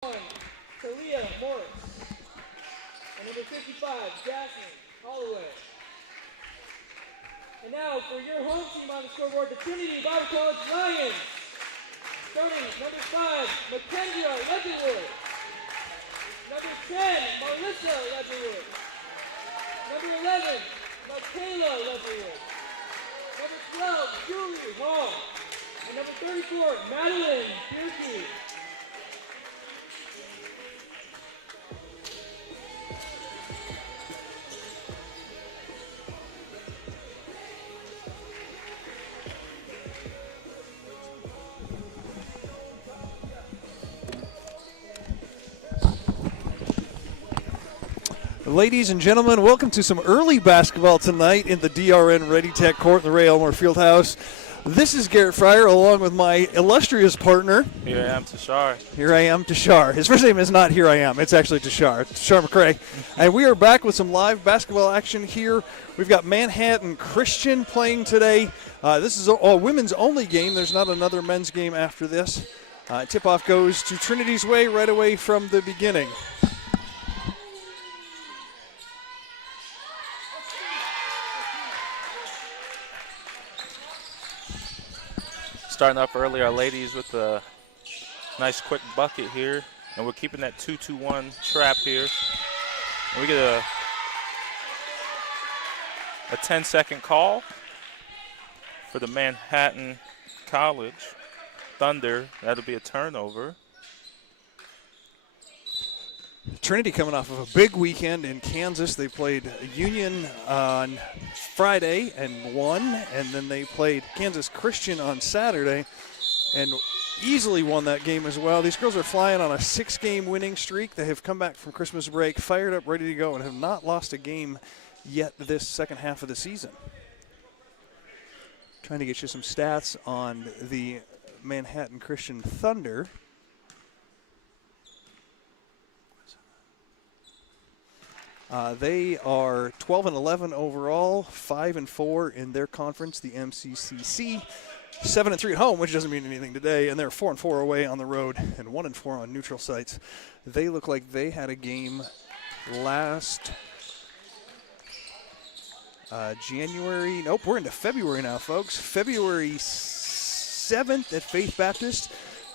Talia Morris. And number 55, Jasmine Holloway. And now for your home team on the scoreboard, the Trinity Bible College Lions. Starting number 5, Mackenzie Leatherwood. Number 10, Melissa Leatherwood. Number 11, Michaela Leatherwood. Number 12, Julie Hall. And number 34, Madeline Bierke. Ladies and gentlemen, welcome to some early basketball tonight in the DRN Ready Tech Court in the Ray Elmore Fieldhouse. This is Garrett Fryer along with my illustrious partner. Here I am, Tashar. Here I am, Tashar. His first name is not Here I Am. It's actually Tashar McCray. And we are back with some live basketball action here. We've got Manhattan Christian playing today. This is a women's only game. There's not another men's game after this. Tip-off goes to Trinity's way right away from the beginning. Starting up early, our ladies with a nice quick bucket here. And we're keeping that 2-2-1 trap here. And we get a 10-second call for the Manhattan College Thunder. That'll be a turnover. Trinity coming off of a big weekend in Kansas. They played Union on Friday and won, and then they played Kansas Christian on Saturday and easily won that game as well. These girls are flying on a 6-game winning streak. They have come back from Christmas break, fired up, ready to go, and have not lost a game yet this second half of the season. Trying to get you some stats on the Manhattan Christian Thunder. They are 12-11 overall, 5-4 in their conference, the MCC. 7-3 at home, which doesn't mean anything today, and they're 4-4 away on the road and 1-4 on neutral sites. They look like they had a game last January. Nope, we're into February now, folks. February 7th at Faith Baptist,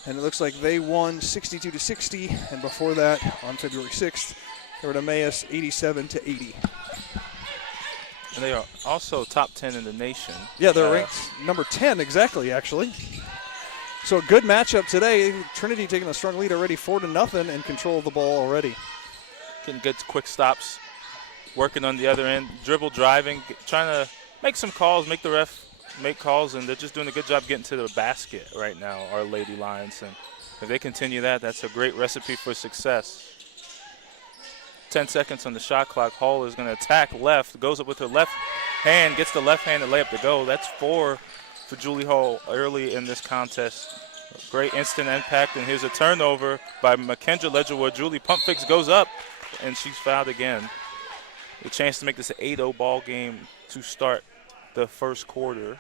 and it looks like they won 62-60, and before that, on February 6th, they were at Emmaus 87-80. And they are also top 10 in the nation. Yeah, they're ranked number 10, exactly, actually. So a good matchup today. Trinity taking a strong lead already, 4-0, and control of the ball already. Getting good quick stops, working on the other end, dribble driving, trying to make some calls, make the ref make calls, and they're just doing a good job getting to the basket right now, our Lady Lions. And if they continue that, that's a great recipe for success. 10 seconds on the shot clock. Hall is going to attack left, goes up with her left hand, gets the left-handed layup to go. That's 4 for Julie Hall early in this contest. Great instant impact, and here's a turnover by Mackenzie Ledgerwood. Julie pump fakes, goes up, and she's fouled again. A chance to make this an 8-0 ball game to start the first quarter.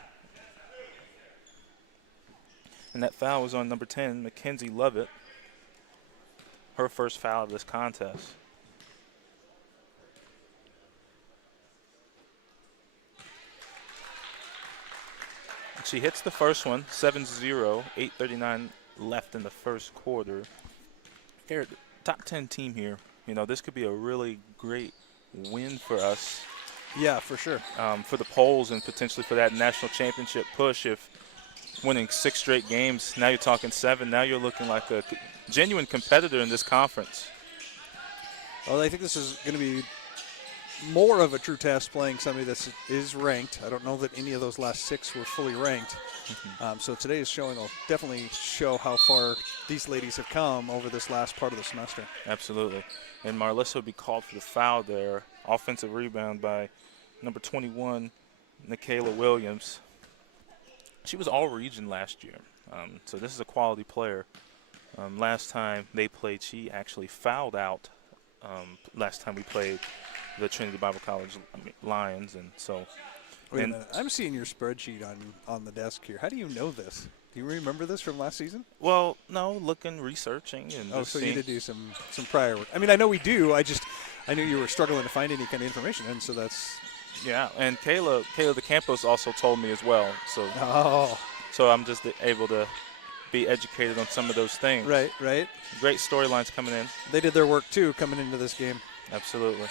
And that foul was on number 10, Mackenzie Lovett. Her first foul of this contest. She hits the first one, 7-0, 8:39 left in the first quarter. Here, top 10 team here. You know, this could be a really great win for us. Yeah, for sure. For the polls and potentially for that national championship push. If winning 6 straight games, now you're talking 7. Now you're looking like a genuine competitor in this conference. Well, I think this is going to be more of a true test playing somebody that is ranked. I don't know that any of those last 6 were fully ranked. So today's showing will definitely show how far these ladies have come over this last part of the semester. Absolutely. And Marlissa will be called for the foul there. Offensive rebound by number 21, Nikayla Williams. She was all-region last year, so this is a quality player. Last time they played, she actually fouled out last time we played the Trinity Bible College Lions, and so. Wait a minute. I'm seeing your spreadsheet on the desk here. How do you know this? Do you remember this from last season? Well, no, looking, researching, and Oh, just so seeing. you did do some prior work. I mean, I know we do. I knew you were struggling to find any kind of information, and so that's. Yeah, and Kayla de Campos also told me as well. So, Oh. so I'm just able to be educated on some of those things. Right. Great storylines coming in. They did their work too coming into this game. Absolutely.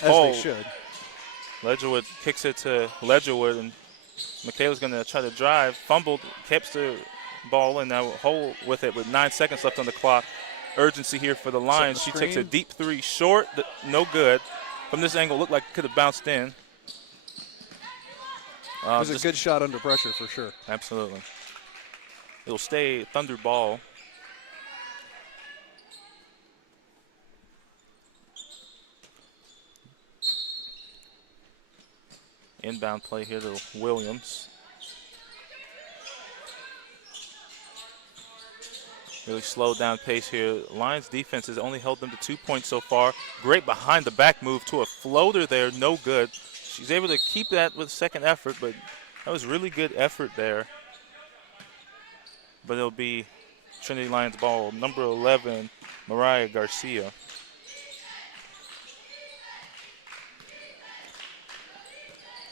As they should. Ledgerwood kicks it to Ledgerwood, and Michaela's going to try to drive. Fumbled, keeps the ball in that hole with it with 9 seconds left on the clock. Urgency here for the Lions. She takes a deep three short, no good. From this angle, looked like it could have bounced in. It was a good shot under pressure for sure. Absolutely. It'll stay Thunder ball. Inbound play here to Williams. Really slowed down pace here. Lions defense has only held them to 2 points so far. Great behind the back move to a floater there, no good. She's able to keep that with second effort, but that was really good effort there. But it'll be Trinity Lions ball, number 11, Mariah Garcia.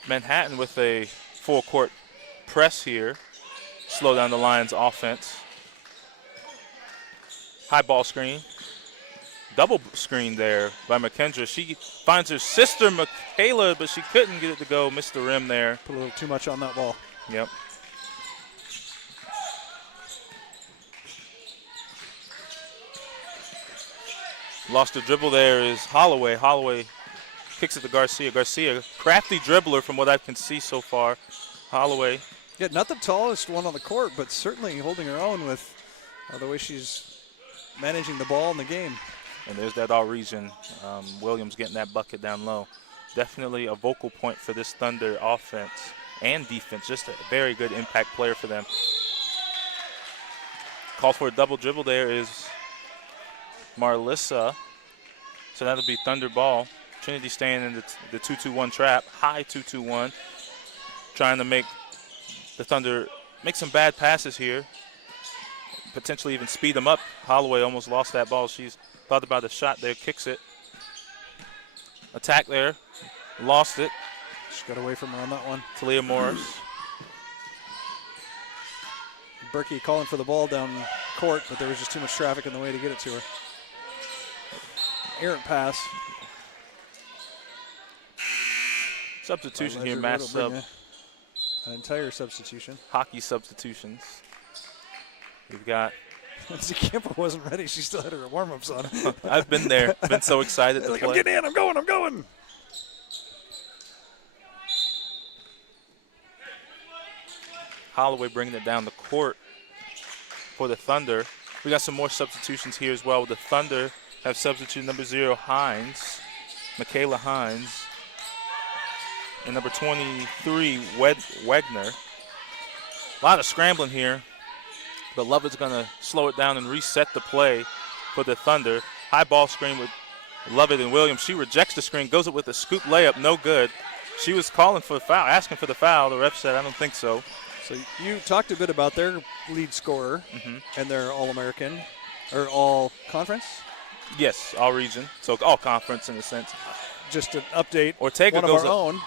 Manhattan with a full court press here. Slow down the Lions offense. High ball screen. Double screen there by McKendra. She finds her sister Michaela, but she couldn't get it to go. Missed the rim there. Put a little too much on that ball. Yep. Lost the dribble there is Holloway. Holloway kicks it to Garcia. Garcia, crafty dribbler from what I can see so far. Holloway. Yeah, not the tallest one on the court, but certainly holding her own with the way she's managing the ball in the game. And there's that all-region. Williams getting that bucket down low. Definitely a vocal point for this Thunder offense and defense. Just a very good impact player for them. Call for a double dribble there is Marlissa. So that'll be Thunder ball. Trinity staying in the 2-2-1 trap. High 2-2-1. Trying to make the Thunder make some bad passes here. Potentially even speed them up. Holloway almost lost that ball. She's thought about a shot there. Kicks it. Attack there. Lost it. She got away from her on that one. Talia Morris. Berkey calling for the ball down court, but there was just too much traffic in the way to get it to her. Errant pass. Substitution here, match sub. An entire substitution. Hockey substitutions. We've got. Camper wasn't ready. She still had her warm-ups on. I've been there. Been so excited to like, play. I'm getting in. I'm going. Holloway bringing it down the court for the Thunder. We got some more substitutions here as well. The Thunder have substitute number 0, Hines, Michaela Hines, and number 23, Wegner. A lot of scrambling here, but Lovett's going to slow it down and reset the play for the Thunder. High ball screen with Lovett and Williams. She rejects the screen, goes it with a scoop layup, no good. She was calling for the foul, asking for the foul. The ref said, I don't think so. So you talked a bit about their lead scorer and their All-American, or All-Conference? Yes, all region, so all conference in a sense. Just an update. Ortega one of goes our own.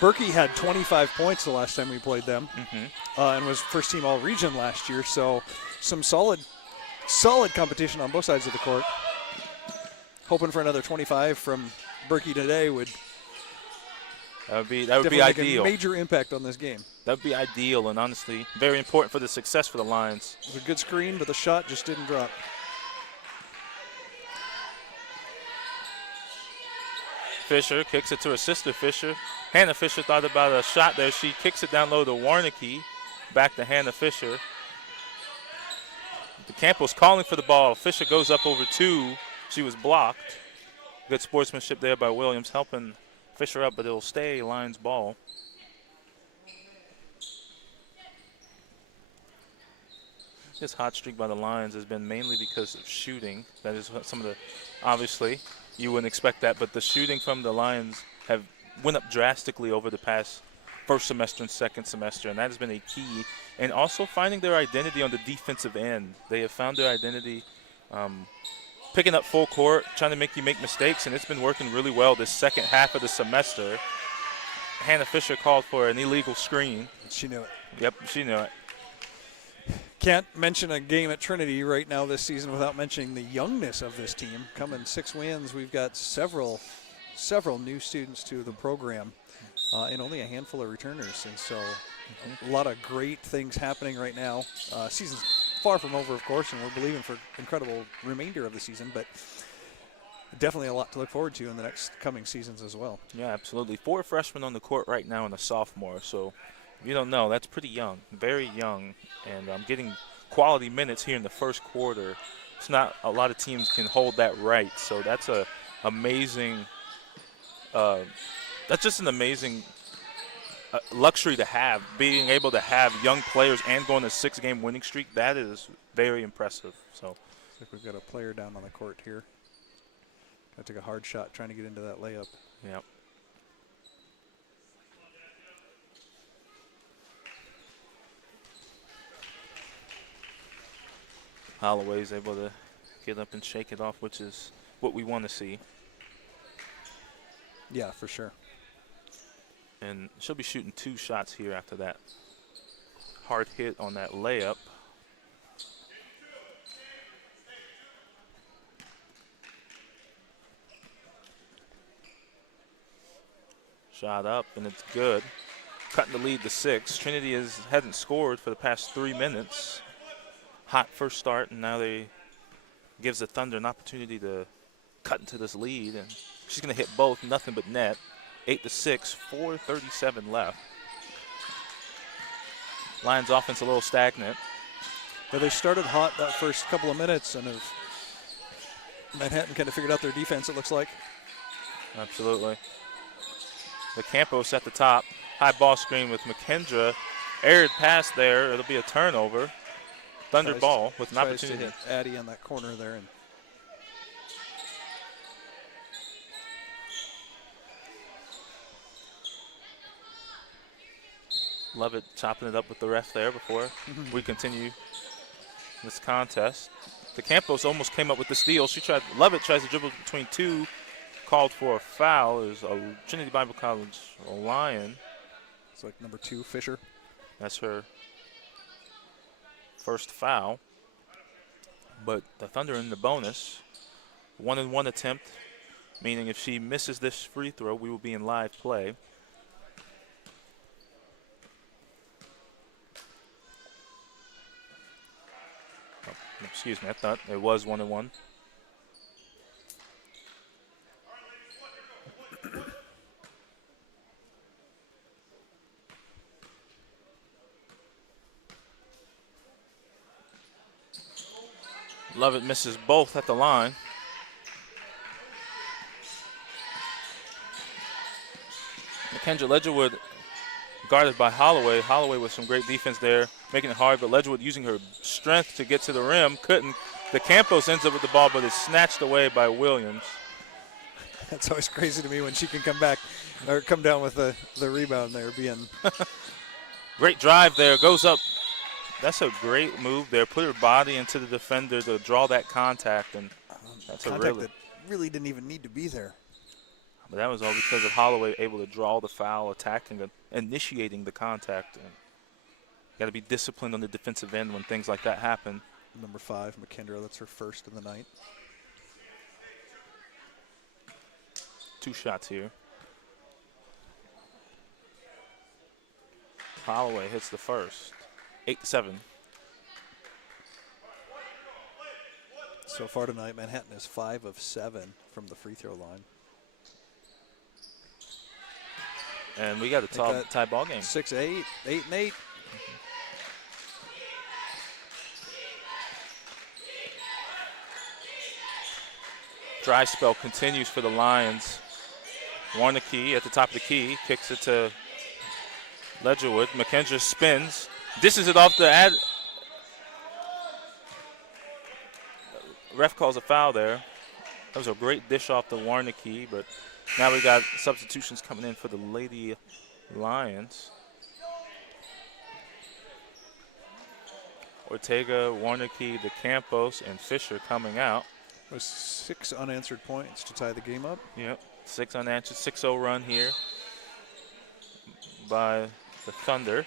Berkey had 25 points the last time we played them, and was first team All-Region last year. So some solid competition on both sides of the court. Hoping for another 25 from Berkey today would. That would be make ideal. A major impact on this game. That would be ideal, and honestly, very important for the success for the Lions. It was a good screen, but the shot just didn't drop. Fisher kicks it to her sister Fisher. Hannah Fisher thought about a shot there. She kicks it down low to Warnicki. Back to Hannah Fisher. The Campos calling for the ball. Fisher goes up over 2. She was blocked. Good sportsmanship there by Williams, helping Fisher up, but it'll stay Lions ball. This hot streak by the Lions has been mainly because of shooting. That is some of the, obviously, you wouldn't expect that, but the shooting from the Lions have went up drastically over the past first semester and second semester, and that has been a key. And also finding their identity on the defensive end. They have found their identity picking up full court, trying to make you make mistakes, and it's been working really well this second half of the semester. Hannah Fisher called for an illegal screen. She knew it. Yep, she knew it. Can't mention a game at Trinity right now this season without mentioning the youngness of this team. Coming 6 wins, we've got several new students to the program and only a handful of returners. And so a lot of great things happening right now. Season's far from over, of course, and we're believing for incredible remainder of the season, but definitely a lot to look forward to in the next coming seasons as well. Yeah, absolutely. 4 freshmen on the court right now and a sophomore. So if you don't know, that's pretty young, very young. And I'm getting quality minutes here in the first quarter. It's not a lot of teams can hold that right. So that's a amazing that's just an amazing luxury to have, being able to have young players and go on a 6-game winning streak. That is very impressive. So looks like we've got a player down on the court here. I took a hard shot trying to get into that layup. Yep. Holloway's able to get up and shake it off, which is what we want to see. Yeah, for sure. And she'll be shooting 2 shots here after that hard hit on that layup. Shot up, and it's good. Cutting the lead to 6. Trinity hasn't scored for the past 3 minutes. Hot first start, and now they gives the Thunder an opportunity to cut into this lead, and she's going to hit both, nothing but net. 8-6, 4:37 left. Lions offense a little stagnant. Yeah, they started hot that first couple of minutes, and Manhattan kind of figured out their defense, it looks like. Absolutely. The Campos at the top. High ball screen with McKendra. Aired pass there. It'll be a turnover. Thunder ball with an opportunity. To hit Addie on that corner there. And Lovett chopping it up with the ref there before we continue this contest. The Campos almost came up with the steal. Lovett tries to dribble between 2. Called for a foul. Is a Trinity Bible College Lion. It's like number 2, Fisher. That's her first foul. But the Thunder in the bonus. 1-and-1 attempt, meaning if she misses this free throw, we will be in live play. Oh, excuse me, I thought it was 1-and-1. Lovett misses both at the line. McKendra Ledgerwood guarded by Holloway. Holloway with some great defense there, making it hard, but Ledgerwood using her strength to get to the rim. Couldn't. The Campos ends up with the ball, but is snatched away by Williams. That's always crazy to me when she can come back or come down with the rebound there being. Great drive there, goes up. That's a great move there. Put her body into the defender to draw that contact, and that's contact that really didn't even need to be there. But that was all because of Holloway able to draw the foul, attacking, initiating the contact. And got to be disciplined on the defensive end when things like that happen. Number 5, McKendra, that's her first of the night. 2 shots here. Holloway hits the first. 8-7. So far tonight, Manhattan is 5 of 7 from the free throw line. And we got a tie ball game. 6-8, 8-8. Dry spell continues for the Lions. Warneke at the top of the key, kicks it to Ledgerwood. McKendra spins. Dishes it off the ad. Ref calls a foul there. That was a great dish off the Warneke, but now we got substitutions coming in for the Lady Lions. Ortega, Warneke, DeCampos, and Fisher coming out. With 6 unanswered points to tie the game up. Yep, 6 unanswered, 6-0 run here by the Thunder.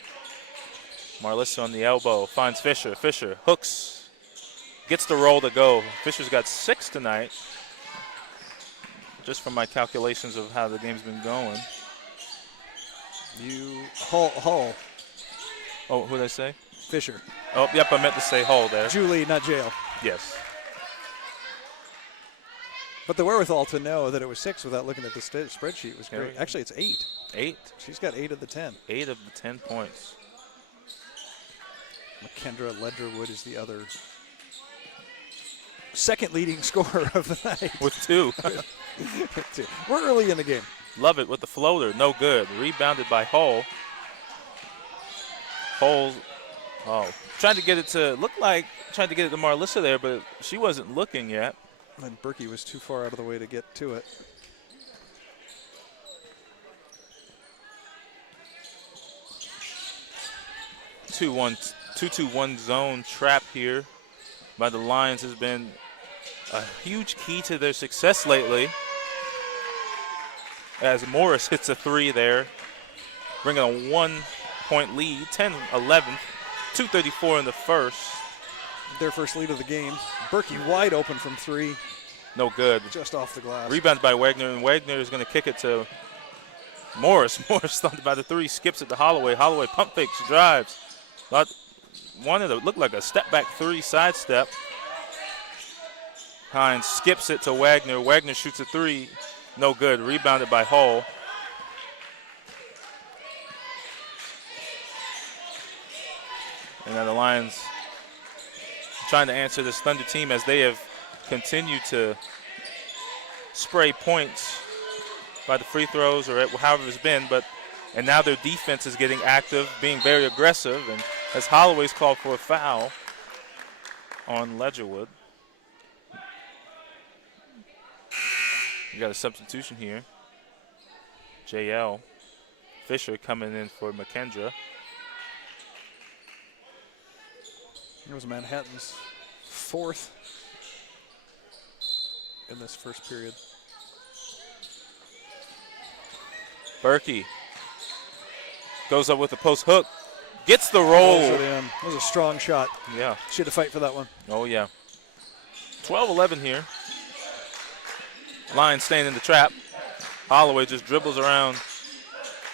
Marlissa on the elbow, finds Fisher. Fisher hooks, gets the roll to go. Fisher's got 6 tonight, just from my calculations of how the game's been going. Hull. Oh, who did I say? Fisher. Oh, yep, I meant to say Hull there. Julie, not jail. Yes. But the wherewithal to know that it was 6 without looking at the spreadsheet was great. Actually, it's 8. 8. She's got 8 of the 10. 8 of the 10 points. McKendra Ledgerwood is the other second leading scorer of the night. With 2. We're early in the game. Love it with the floater. No good. Rebounded by Hull. Hull, trying to get it to Marlissa there, but she wasn't looking yet. And Berkey was too far out of the way to get to it. Two-2-1 zone trap here by the Lions has been a huge key to their success lately. As Morris hits a 3 there, bringing a 1-point lead, 10-11, 2:34 in the first. Their first lead of the game. Berkey wide open from 3. No good. Just off the glass. Rebounded by Wagner, and Wagner is going to kick it to Morris. Morris thumped by the 3, skips it to Holloway. Holloway pump fakes, drives. Wanted to look like a step-back 3 sidestep. Hines skips it to Wagner. Wagner shoots a 3. No good. Rebounded by Hull. And now the Lions trying to answer this Thunder team as they have continued to spray points by the free throws or however it's been, and now their defense is getting active, being very aggressive, and as Holloway's called for a foul on Ledgerwood. We got a substitution here. JL Fisher coming in for McKendra. It was Manhattan's 4th in this first period. Berkey goes up with the post hook, gets the roll. That was a strong shot. Yeah. Should have fight for that one. Oh, yeah. 12-11 here. Lions staying in the trap. Holloway just dribbles around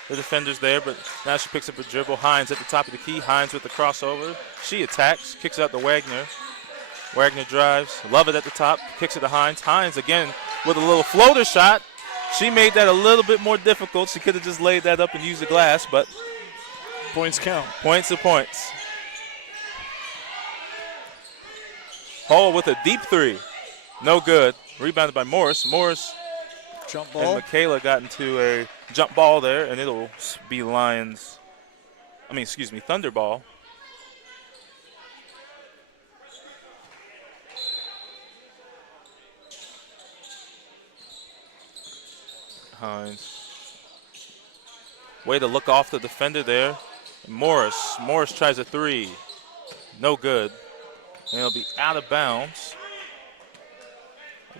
the defenders there, but now she picks up a dribble. Hines at the top of the key. Hines with the crossover. She attacks, kicks out to Wagner. Wagner drives. Love it at the top. Kicks it to Hines. Hines again with a little floater shot. She made that a little bit more difficult. She could have just laid that up and used the glass, but points count. Points are points. Hull with a deep 3. No good. Rebounded by Morris. Morris jump ball. And Michaela got into a jump ball there, and it'll be Thunder ball. Hines. Way to look off the defender there. Morris tries a 3. No good. And it'll be out of bounds.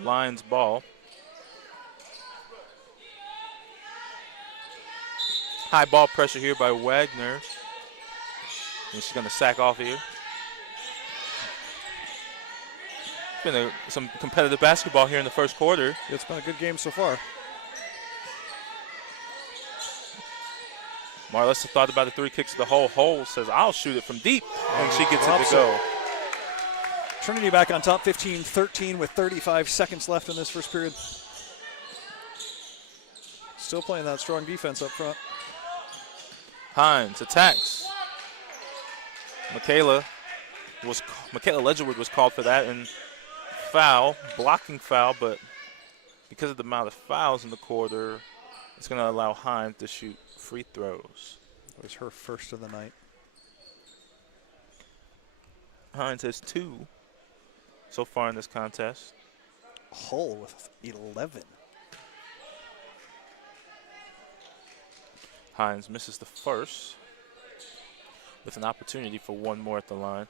Lions ball. High ball pressure here by Wagner. And she's going to sack off here. It's been some competitive basketball here in the first quarter. It's been a good game so far. Marlissa thought about the 3, kicks to the hole. Hole says, I'll shoot it from deep. And she gets it to go. Trinity back on top, 15-13 with 35 seconds left in this first period. Still playing that strong defense up front. Hines attacks. Michaela Ledgerwood was called for that, and blocking foul, but because of the amount of fouls in the quarter, it's going to allow Hines to shoot free throws. It was her first of the night. Hines has 2 so far in this contest. Hull with 11. Hines misses the first with an opportunity for one more at the line.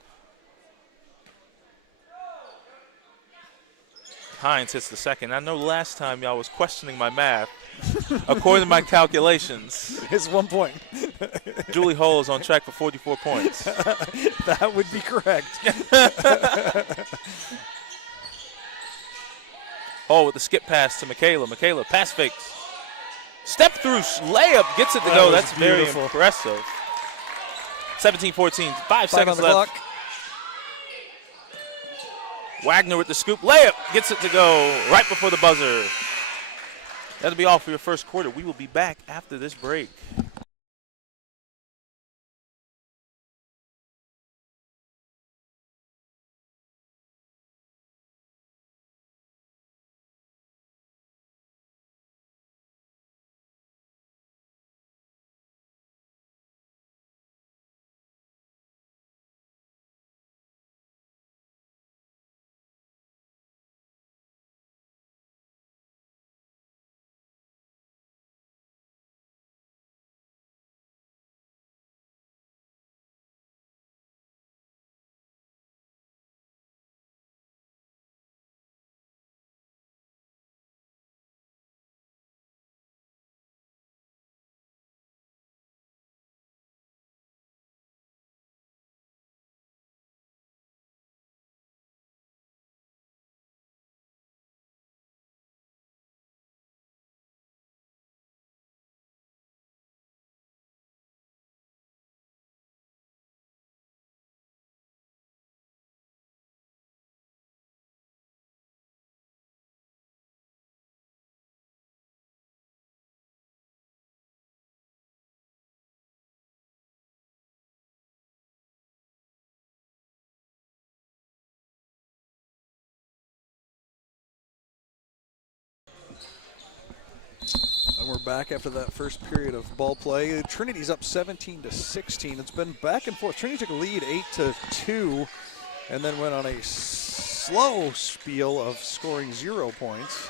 Hines hits the second. I know last time y'all was questioning my math. According to my calculations, It's 1 point. Julie Hull is on track for 44 points. That would be correct. Hull with the skip pass to Michaela. Michaela pass fakes. Step through layup, gets it to That go. was That's very beautiful. impressive. 17-14, 5 5 seconds on the left. clock. Wagner with the scoop layup, gets it to go right before the buzzer. That'll be all for your first quarter. We will be back after this break. And we're back after that first period of ball play. Trinity's up 17-16. It's been back and forth. Trinity took a lead 8-2 and then went on a slow spiel of scoring 0 points.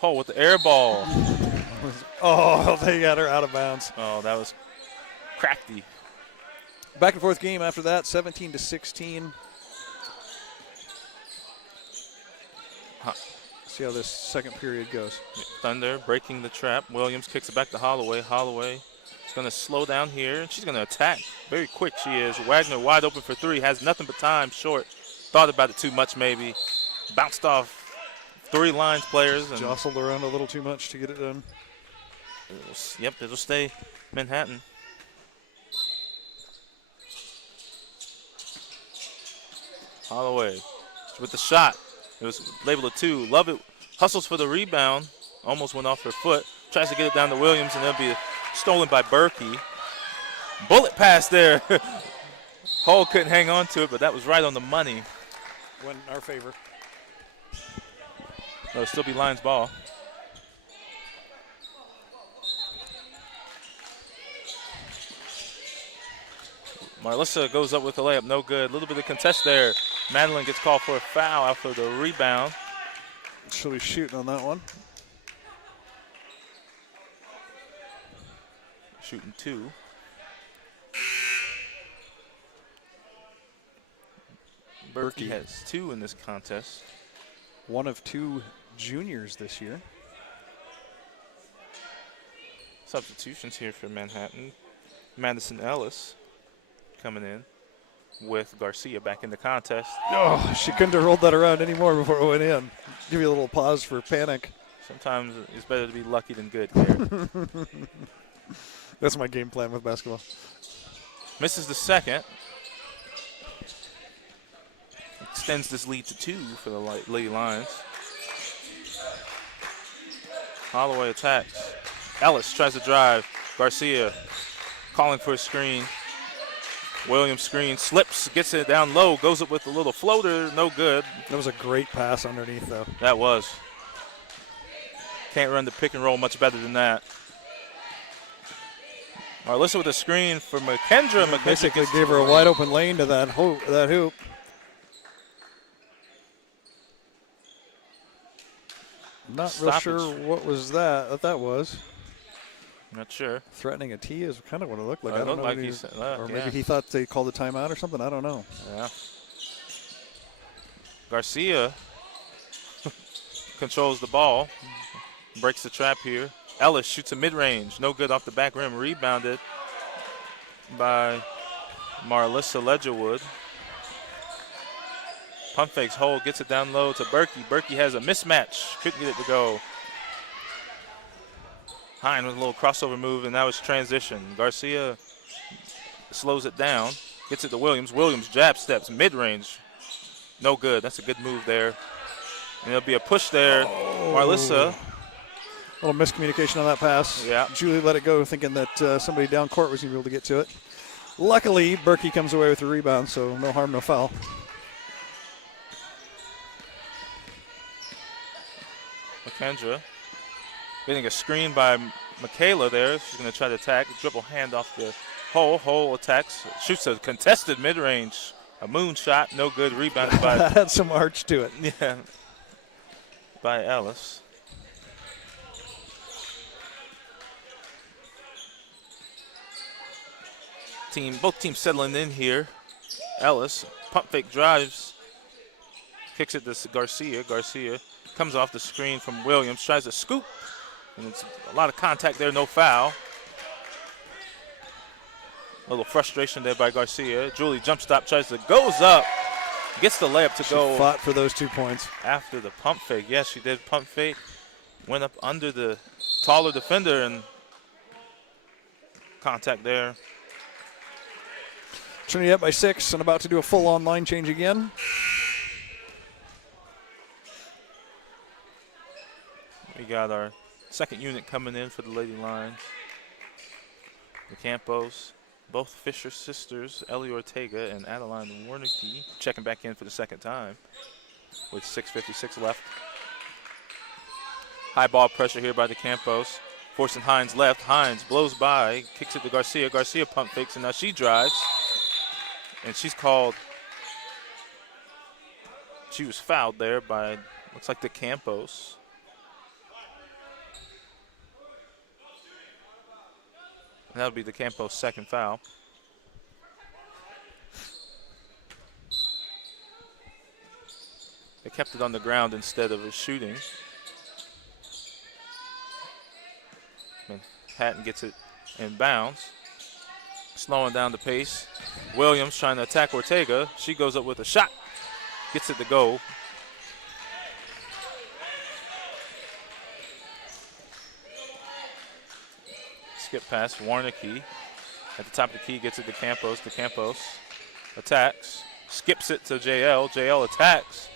Hull with the air ball. Oh, they got her out of bounds. Oh, that was cracky. Back and forth game after that, 17-16. See how this second period goes. Thunder breaking the trap. Williams kicks it back to Holloway. Holloway is going to slow down here. She's going to attack. Very quick she is. Wagner wide open for three. Has nothing but time. Short. Thought about it too much maybe. Bounced off 3 lines players. And Jostled around a little too much to get it done. It'll stay Manhattan. Holloway with the shot. It was labeled a 2. Love it. Hustles for the rebound. Almost went off her foot. Tries to get it down to Williams, and it'll be stolen by Berkey. Bullet pass there. Hull couldn't hang on to it, but that was right on the money. Went in our favor. It'll still be Lions ball. Marlissa goes up with the layup. No good. A little bit of contest there. Madeline gets called for a foul after the rebound. She'll be shooting on that one. Shooting 2. Berkey has 2 in this contest. One of 2 juniors this year. Substitutions here for Manhattan. Madison Ellis coming in with Garcia back in the contest. Oh, she couldn't have rolled that around anymore before it went in. Give you a little pause for panic. Sometimes it's better to be lucky than good here. That's my game plan with basketball. Misses the second. Extends this lead to 2 for the Lady Lions. Holloway attacks. Ellis tries to drive. Garcia calling for a screen. Williams screen, slips, gets it down low, goes up with a little floater, no good. That was a great pass underneath, though. That was. Can't run the pick and roll much better than that. Marlissa with a screen for McKendra. McKendra Basically gets gave her a wide open lane to that hoop. Not real sure what was that was. Not sure. Threatening a tee is kind of what it looked like. I don't looked know. like he said, or maybe he thought they called a timeout or something. I don't know. Yeah. Garcia controls the ball, breaks the trap here. Ellis shoots a mid-range, no good off the back rim, rebounded by Marlissa Ledgerwood. Pump fakes hold, gets it down low to Berkey. Berkey has a mismatch, couldn't get it to go. Hine with a little crossover move, and now it's transition. Garcia slows it down, gets it to Williams. Williams jab steps, mid-range, no good. That's a good move there. And there'll be a push there. Marlissa. A little miscommunication on that pass. Yeah. Julie let it go thinking that somebody down court was going to be able to get to it. Luckily, Berkey comes away with the rebound, so no harm, no foul. McKendra getting a screen by Michaela there. She's going to try to attack. Dribble hand off the hole. Hole attacks. Shoots a contested mid-range. A moon shot. No good. Rebounded by. That had some arch to it. Yeah. By Ellis. Both teams settling in here. Ellis, pump fake drives. Kicks it to Garcia. Garcia comes off the screen from Williams. Tries to scoop. And it's a lot of contact there, no foul. A little frustration there by Garcia. Julie jump stop, goes up. Gets the layup to go. She fought for those 2 points. After the pump fake. Yes, she did pump fake. Went up under the taller defender and contact there. Trinity up by 6 and about to do a full-on line change again. We got our second unit coming in for the Lady Lions. The Campos, both Fisher sisters, Ellie Ortega and Adeline Wernicke, checking back in for the second time with 6:56 left. High ball pressure here by the Campos. Forcing Hines left. Hines blows by, kicks it to Garcia. Garcia pump fakes, and now she drives. And she's called. She was fouled there by, looks like the Campos. And that'll be the Campos' second foul. They kept it on the ground instead of a shooting. And Hatton gets it in bounds. Slowing down the pace. Williams trying to attack Ortega. She goes up with a shot. Gets it to go. Skip pass, Warnicki. At the top of the key, gets it to Campos. To Campos. Attacks. Skips it to JL. JL attacks.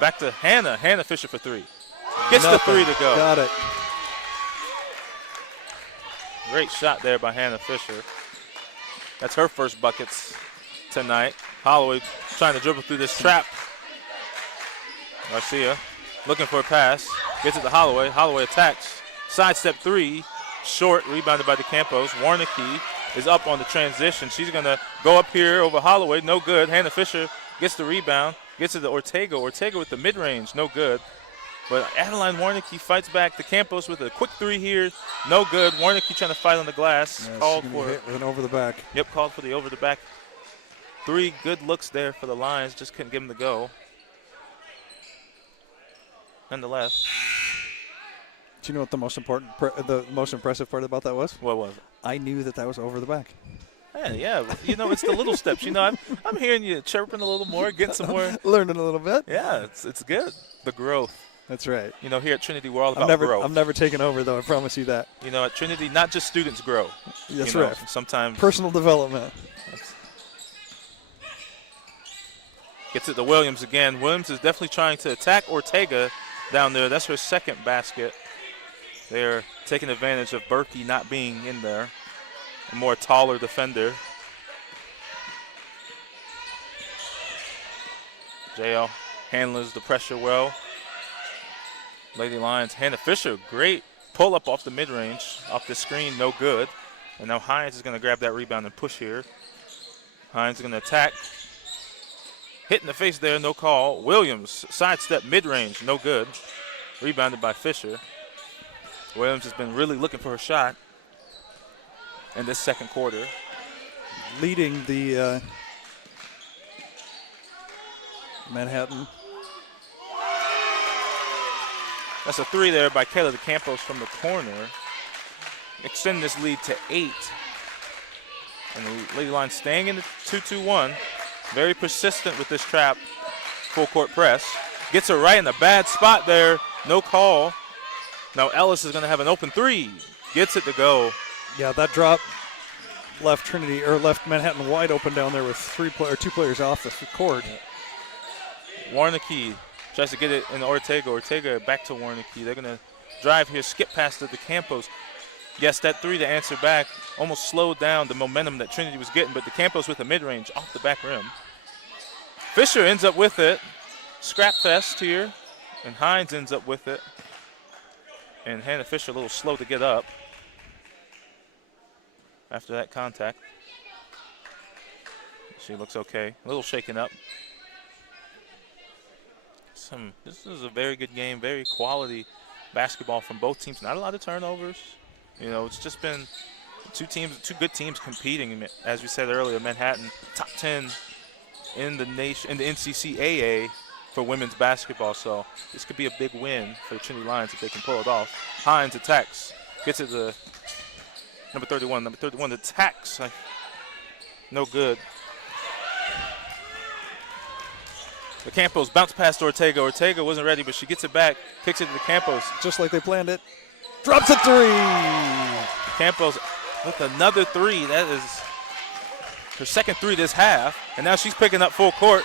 Back to Hannah. Hannah Fisher for three. Gets the three to go. Got it. Great shot there by Hannah Fisher. That's her first buckets tonight. Holloway trying to dribble through this trap. Garcia looking for a pass. Gets it to Holloway. Holloway attacks. Sidestep three. Short. Rebounded by the Campos. Warnicki is up on the transition. She's going to go up here over Holloway. No good. Hannah Fisher gets the rebound. Gets it to Ortega. Ortega with the mid-range. No good. But Adeline Warnicki fights back. The Campos with a quick three here. No good. Warnicki trying to fight on the glass. Yeah, called for hit with an over the back. Yep, called for the over the back. Three good looks there for the Lions. Just couldn't get them to go. Nonetheless. Do you know what the most important, the most impressive part about that was? What was it? I knew that was over the back. Yeah. You know, it's the little steps. You know, I'm hearing you chirping a little more, getting some more. Learning a little bit. Yeah, it's good. The growth. That's right. You know, here at Trinity, we're all about growth. I'm never taking over, though. I promise you that. You know, at Trinity, not just students grow. That's right. Sometimes personal development. Gets it to Williams again. Williams is definitely trying to attack Ortega down there. That's her second basket. They're taking advantage of Berkey not being in there. A more taller defender. JL handles the pressure well. Lady Lions, Hannah Fisher, great pull up off the mid-range, off the screen, no good. And now Hines is going to grab that rebound and push here. Hines is going to attack. Hit in the face there, no call. Williams, sidestep mid-range, no good. Rebounded by Fisher. Williams has been really looking for a shot in this second quarter. Leading the Manhattan That's a 3 there by Kayla DeCampos from the corner. Extending this lead to 8. And the Lady Lions staying in the 2-2-1. Very persistent with this trap. Full court press. Gets her right in a bad spot there. No call. Now Ellis is going to have an open 3. Gets it to go. Yeah, that drop left Trinity or left Manhattan wide open down there with 2 players off the court. Warnicki tries to get it in Ortega. Ortega back to Warnicki. They're going to drive here, skip past the Campos. Yes, that 3 to answer back almost slowed down the momentum that Trinity was getting, but the Campos with the mid-range off the back rim. Fisher ends up with it. Scrap fest here, and Hines ends up with it. And Hannah Fisher a little slow to get up after that contact. She looks okay. A little shaken up. This is a very good game, very quality basketball from both teams. Not a lot of turnovers. You know, it's just been two good teams competing. As we said earlier, Manhattan top 10 in the nation, in the NCCAA for women's basketball. So this could be a big win for the Trinity Lions if they can pull it off. Hines attacks, gets it to number 31. Number 31 attacks. No good. The Campos bounce past Ortega. Ortega wasn't ready, but she gets it back, kicks it to the Campos. Just like they planned it. Drops a 3. Campos with another 3. That is her second 3 this half. And now she's picking up full court.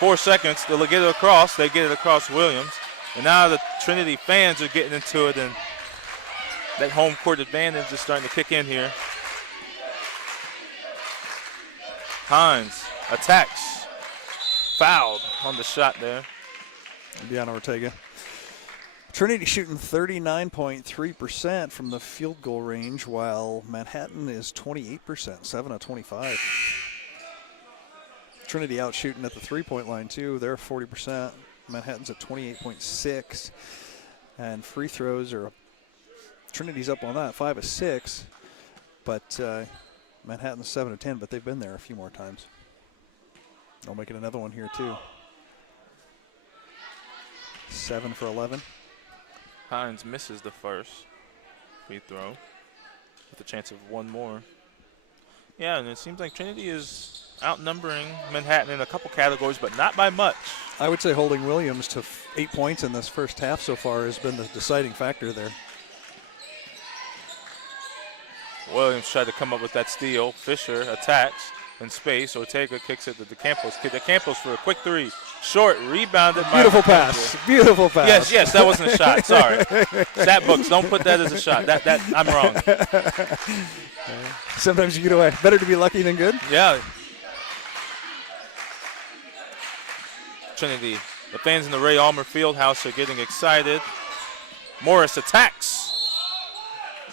4 seconds. They'll get it across. They get it across Williams. And now the Trinity fans are getting into it, and that home court advantage is starting to kick in here. Hines attacks. Fouled on the shot there. Deanna Ortega. Trinity shooting 39.3% from the field goal range, while Manhattan is 28%, 7 of 25. Trinity out shooting at the three-point line too. They're 40%. Manhattan's at 28.6, and free throws are Trinity's up on that, 5 of 6, but Manhattan's 7 of 10. But they've been there a few more times. They'll make it another one here too. 7 for 11. Hines misses the first free throw with a chance of one more. Yeah, and it seems like Trinity is outnumbering Manhattan in a couple categories, but not by much. I would say holding Williams to 8 points in this first half so far has been the deciding factor there. Williams tried to come up with that steal. Fisher attacks in space. Ortega kicks it to DeCampos. DeCampos for a quick 3. Short, rebounded by Beautiful pass. Beautiful pass. Yes, that wasn't a shot. Sorry. Stat books, don't put that as a shot. That I'm wrong. Sometimes you get away. Better to be lucky than good. Yeah. Trinity, the fans in the Ray Almer Fieldhouse are getting excited. Morris attacks.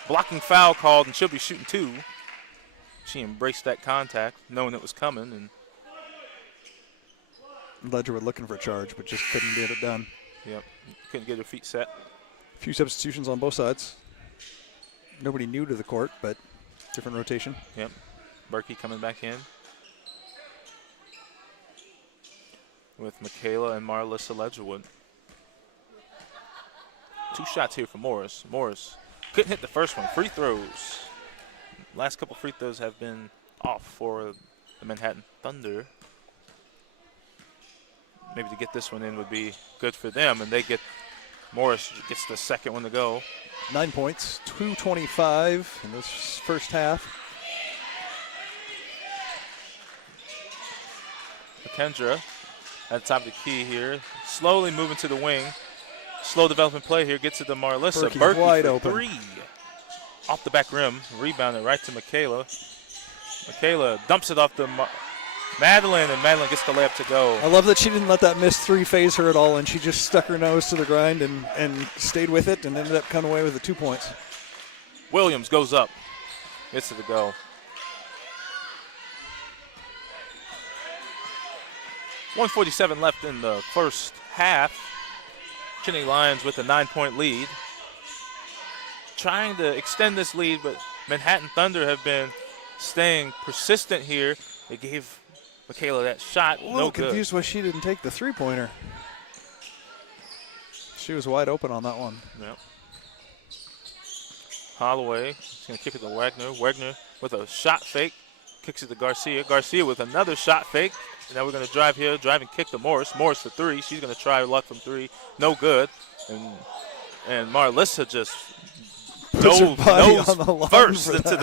Blocking foul called, and she'll be shooting 2. She embraced that contact, knowing it was coming, and Ledgerwood looking for a charge, but just couldn't get it done. Yep, couldn't get her feet set. A few substitutions on both sides. Nobody new to the court, but different rotation. Yep, Berkey coming back in with Michaela and Marlissa Ledgerwood. 2 shots here for Morris. Morris couldn't hit the first one. Free throws. Last couple free throws have been off for the Manhattan Thunder. Maybe to get this one in would be good for them, and Morris gets the second one to go. 9 points, 2:25 in this first half. McKendra at the top of the key here, slowly moving to the wing. Slow development play here, gets it to Marlissa. Berkey wide for open. 3. Off the back rim, rebounded right to Michaela. Michaela dumps it off to Madeline, and Madeline gets the layup to go. I love that she didn't let that missed 3 phase her at all, and she just stuck her nose to the grind and stayed with it and ended up coming away with the 2 points. Williams goes up, gets it to go. 1:47 left in the first half. Trinity Lions with a 9-point lead. Trying to extend this lead, but Manhattan Thunder have been staying persistent here. They gave Michaela that shot. A little confused why she didn't take the 3-pointer. She was wide open on that one. Yep. Holloway is going to kick it to Wagner. Wagner with a shot fake. Kicks it to Garcia. Garcia with another shot fake. And now we're going to drive here. Drive and kick to Morris. Morris for three. She's going to try luck from three. No good. And Marlissa just dove nose first into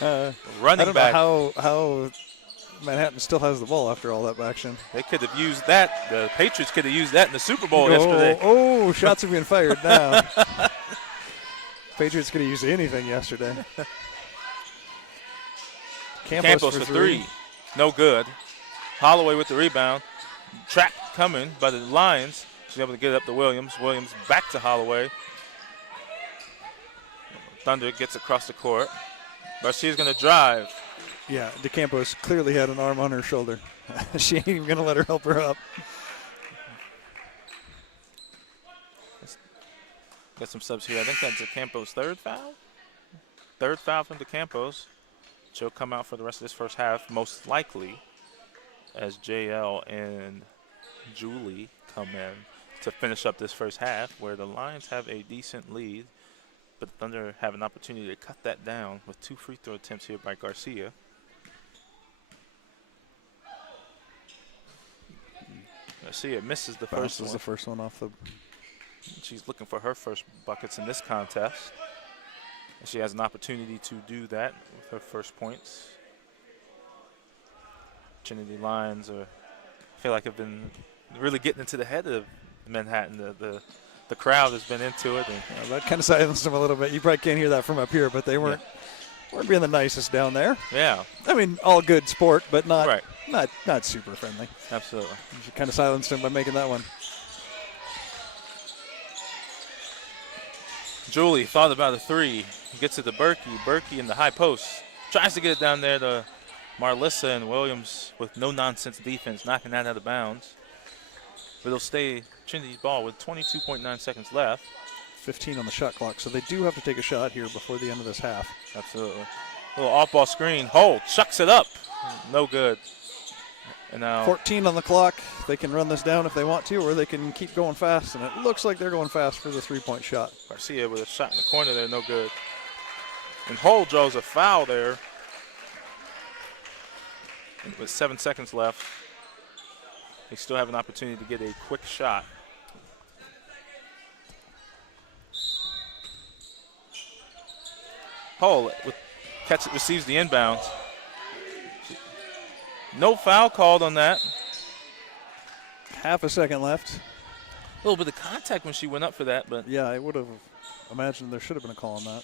the running back. I don't know how Manhattan still has the ball after all that action. They could have used that. The Patriots could have used that in the Super Bowl yesterday. Oh, shots are being fired now. Patriots could have used anything yesterday. Campos for three. No good. Holloway with the rebound. Trap coming by the Lions. She's able to get it up to Williams. Williams back to Holloway. Thunder gets across the court. Garcia's going to drive. Yeah, DeCampos clearly had an arm on her shoulder. She ain't even going to let her help her up. Got some subs here. I think that's DeCampos' third foul. Third foul from DeCampos. She'll come out for the rest of this first half, most likely, as JL and Julie come in to finish up this first half, where the Lions have a decent lead, but the Thunder have an opportunity to cut that down with 2 free throw attempts here by Garcia. Garcia misses the first one. The first one off the. She's looking for her first buckets in this contest. And she has an opportunity to do that with her first points. Trinity Lions feel like have been really getting into the head of Manhattan. The crowd has been into it. And that kind of silenced them a little bit. You probably can't hear that from up here, but they weren't being the nicest down there. Yeah. I mean, all good sport, but not right. not super friendly. Absolutely. She kind of silenced him by making that one. Julie thought about a three. Gets it to Berkey. Berkey in the high post. Tries to get it down there to Marlissa, and Williams with no-nonsense defense, knocking that out of bounds. But it'll stay Trinity's ball with 22.9 seconds left. 15 on the shot clock, so they do have to take a shot here before the end of this half. Absolutely. A little off-ball screen. Hole chucks it up. No good. And now 14 on the clock. They can run this down if they want to, or they can keep going fast, and it looks like they're going fast for the three-point shot. Garcia with a shot in the corner there, no good. And Hull draws a foul there with 7 seconds left. They still have an opportunity to get a quick shot. Hull receives the inbound. No foul called on that. Half a second left. A little bit of contact when she went up for that, but yeah, I would have imagined there should have been a call on that.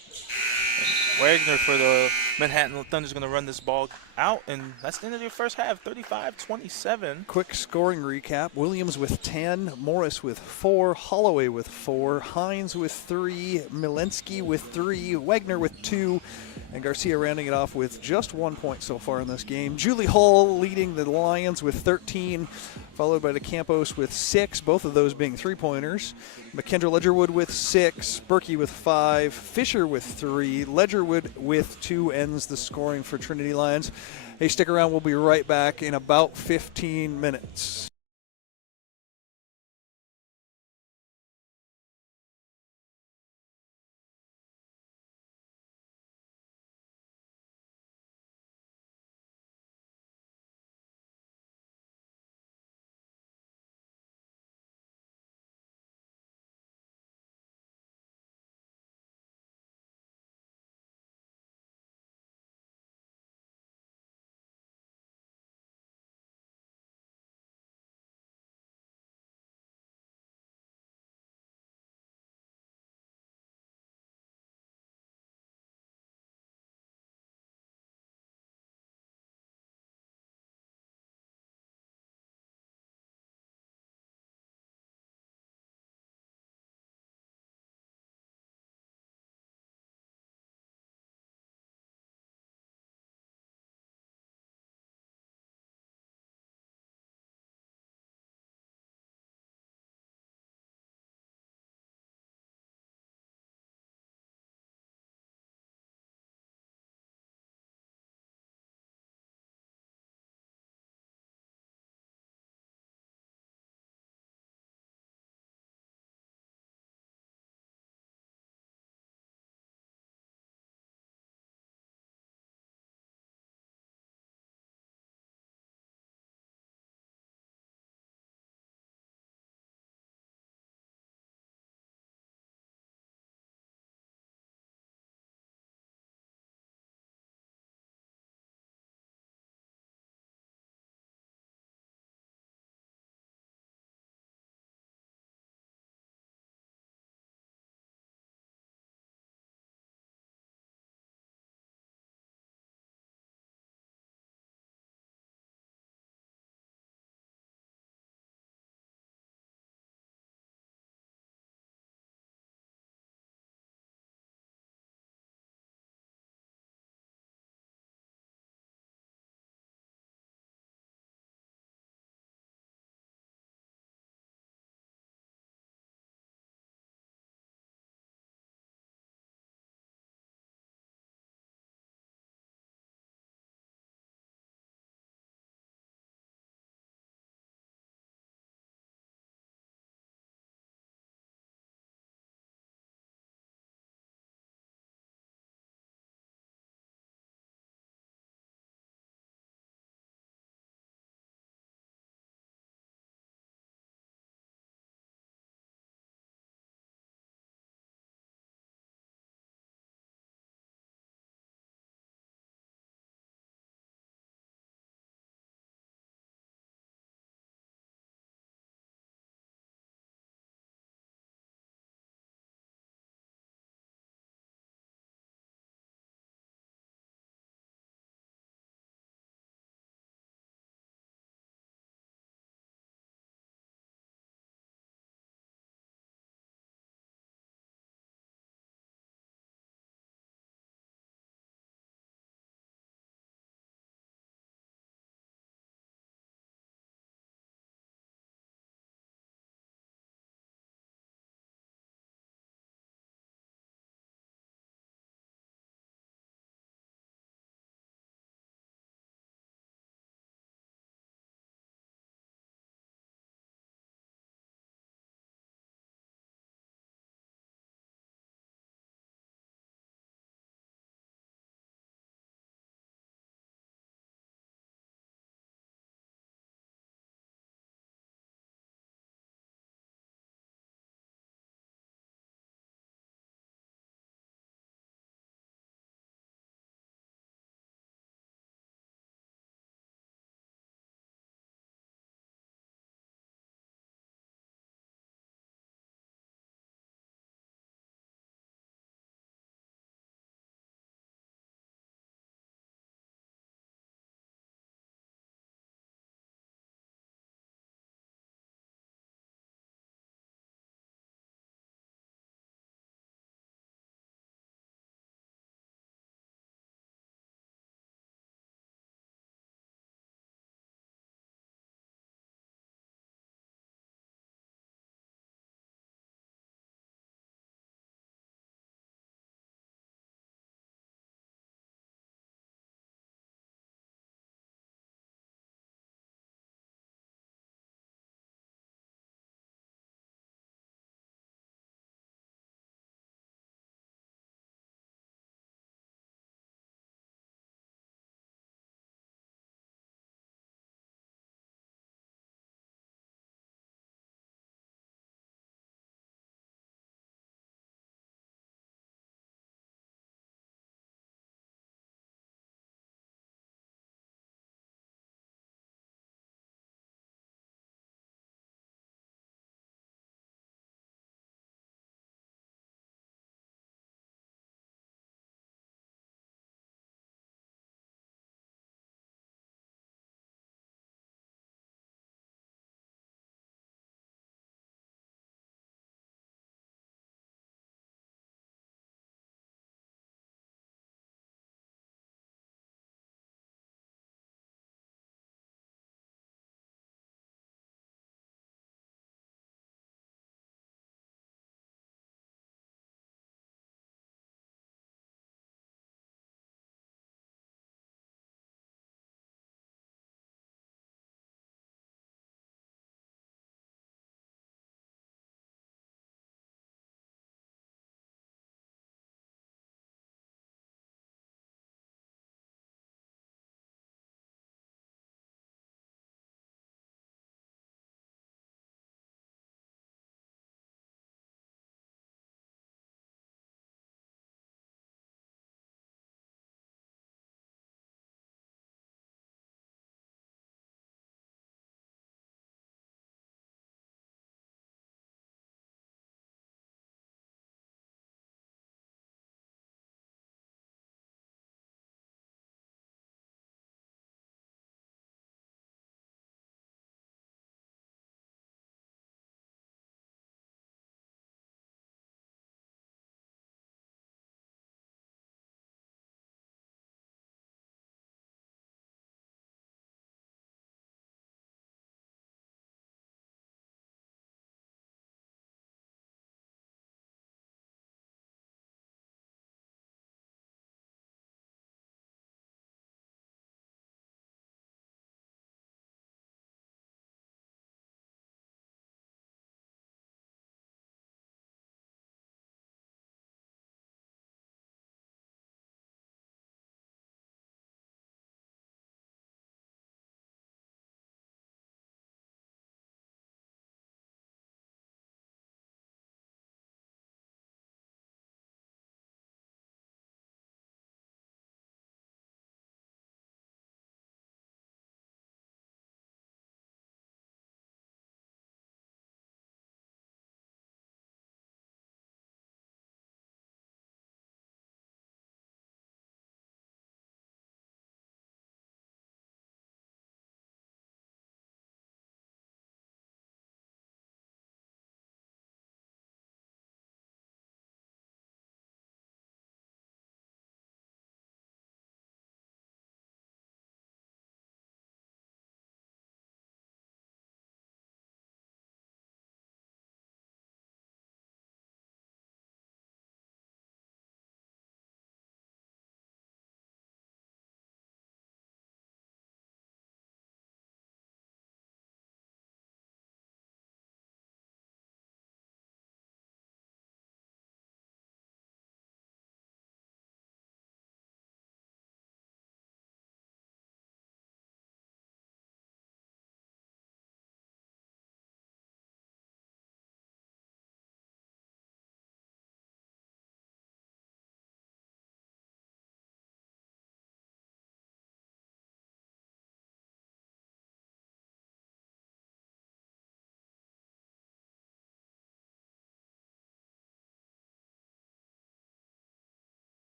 Wagner for the Manhattan Thunder is going to run this ball out, and that's the end of the first half, 35-27. Quick scoring recap. Williams with 10, Morris with 4, Holloway with 4, Hines with 3, Milensky with 3, Wagner with 2, and Garcia rounding it off with just 1 point so far in this game. Julie Hull leading the Lions with 13, followed by DeCampos with 6, both of those being three-pointers. McKendra Ledgerwood with 6, Berkey with 5, Fisher with 3, Ledgerwood with 2 ends the scoring for Trinity Lions. Hey, stick around. We'll be right back in about 15 minutes.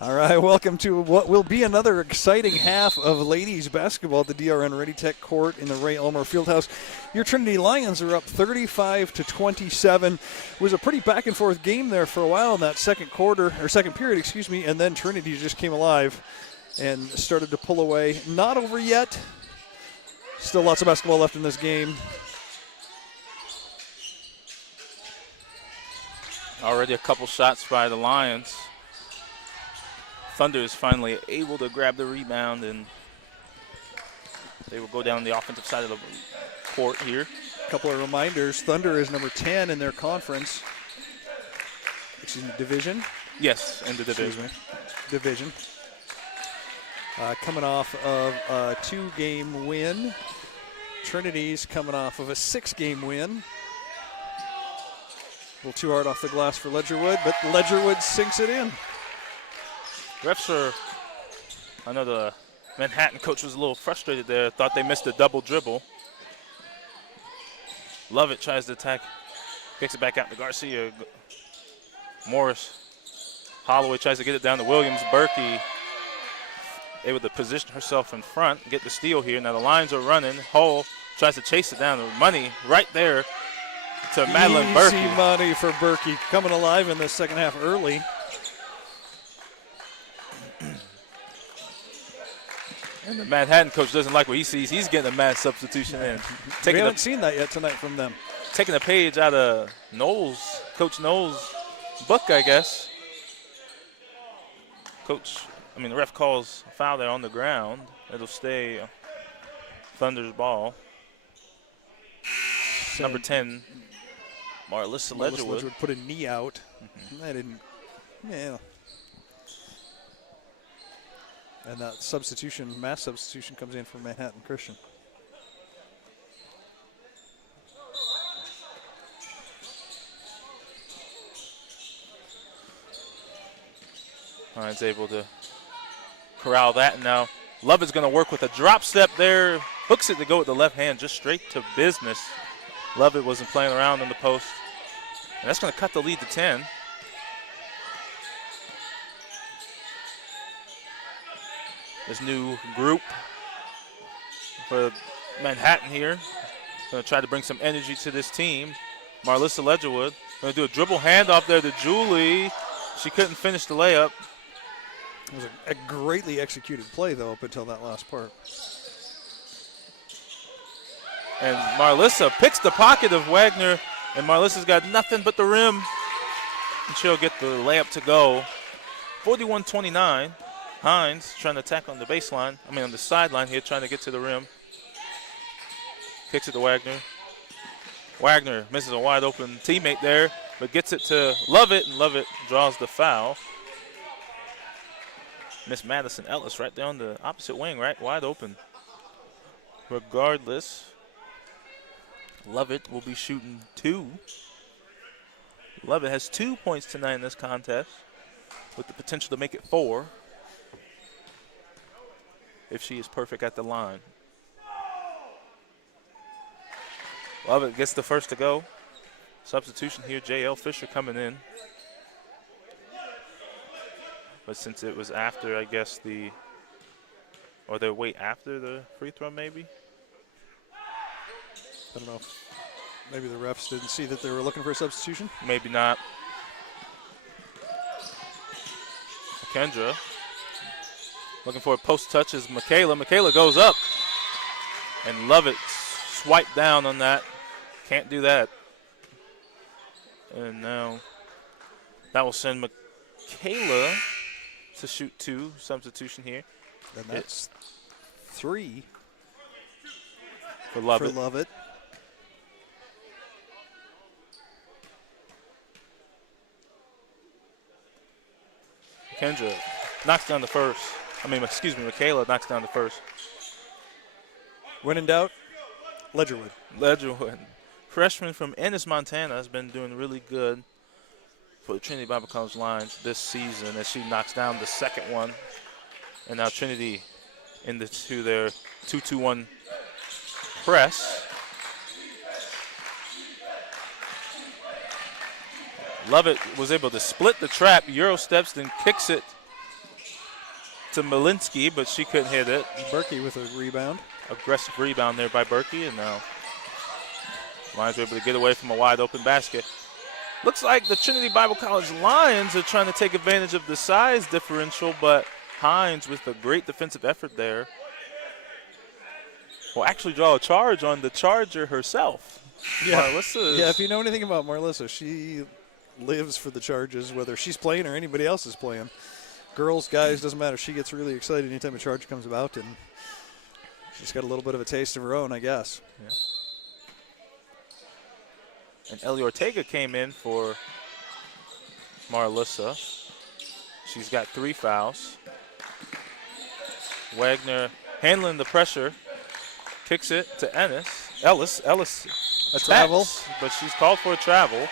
All right, welcome to what will be another exciting half of ladies basketball at the DRN Ready Tech Court in the Ray Elmer Fieldhouse. Your Trinity Lions are up 35-27. It was a pretty back and forth game there for a while in that second period, and then Trinity just came alive and started to pull away. Not over yet. Still lots of basketball left in this game. Already a couple shots by the Lions. Thunder is finally able to grab the rebound, and they will go down the offensive side of the court here. A couple of reminders. Thunder is number 10 in their conference. Division? Yes, in the division. Division. Coming off of a 2-game win. Trinity's coming off of a 6-game win. A little too hard off the glass for Ledgerwood, but Ledgerwood sinks it in. Refs are, I know the Manhattan coach was a little frustrated there, thought they missed a double dribble. Lovett tries to attack, kicks it back out to Garcia. Morris, Holloway tries to get it down to Williams. Berkey able to position herself in front, get the steal here. Now the Lions are running. Hull tries to chase it down. The money right there to Madeline Berkey. Easy money for Berkey, coming alive in the second half early. And the Manhattan coach doesn't like what he sees. He's getting a mad substitution in. We haven't seen that yet tonight from them. Taking a page out of Coach Knowles' book, I guess. The ref calls a foul there on the ground. It'll stay Thunder's ball. Number 10, Marlissa Ledgerwood. Ledgerwood put a knee out. I didn't, And that mass substitution comes in for Manhattan Christian. Lions able to corral that. And now Lovett's going to work with a drop step there. Hooks it to go with the left hand, just straight to business. Lovett wasn't playing around in the post. And that's going to cut the lead to 10. This new group for Manhattan here. Going to try to bring some energy to this team. Marlissa Ledgerwood going to do a dribble handoff there to Julie. She couldn't finish the layup. It was a greatly executed play, though, up until that last part. And Marlissa picks the pocket of Wagner, and Marlissa's got nothing but the rim. And she'll get the layup to go. 41-29. Hines trying to attack on the baseline. On the sideline here, trying to get to the rim. Kicks it to Wagner. Wagner misses a wide open teammate there, but gets it to Lovett, and Lovett draws the foul. Miss Madison Ellis right there on the opposite wing, right wide open. Regardless, Lovett will be shooting 2. Lovett has 2 points tonight in this contest, with the potential to make it 4 if she is perfect at the line. Lovett gets the first to go. Substitution here, J.L. Fisher coming in. But since it was after, I guess, they wait after the free throw maybe? I don't know if maybe the refs didn't see that they were looking for a substitution. Maybe not. Kendra looking for a post touch is Michaela. Michaela goes up, and Lovett swiped down on that. Can't do that. And now that will send Michaela to shoot 2. Substitution here. Then that's 3 for Lovett. Kendra knocks down the first. Michaela knocks down the first. When in doubt, Ledgerwood. Freshman from Ennis, Montana, has been doing really good for the Trinity Bible College Lions this season as she knocks down the second one. And now Trinity into their 2-2-1 press. Lovett was able to split the trap, Euro steps, then kicks it to Malinsky, but she couldn't hit it. Berkey with a rebound. Aggressive rebound there by Berkey, and now Lions were able to get away from a wide open basket. Looks like the Trinity Bible College Lions are trying to take advantage of the size differential, but Hines with a great defensive effort there will actually draw a charge on the Charger herself. Yeah. Marlissa's Yeah, if you know anything about Marlissa, she lives for the charges, whether she's playing or anybody else is playing. Girls, guys, doesn't matter. She gets really excited anytime a charge comes about, and she's got a little bit of a taste of her own, I guess. Yeah. And Ellie Ortega came in for Marlissa. She's got 3 fouls. Wagner handling the pressure. Kicks it to Ellis. Ellis attacks, Travel. but she's called for a travel.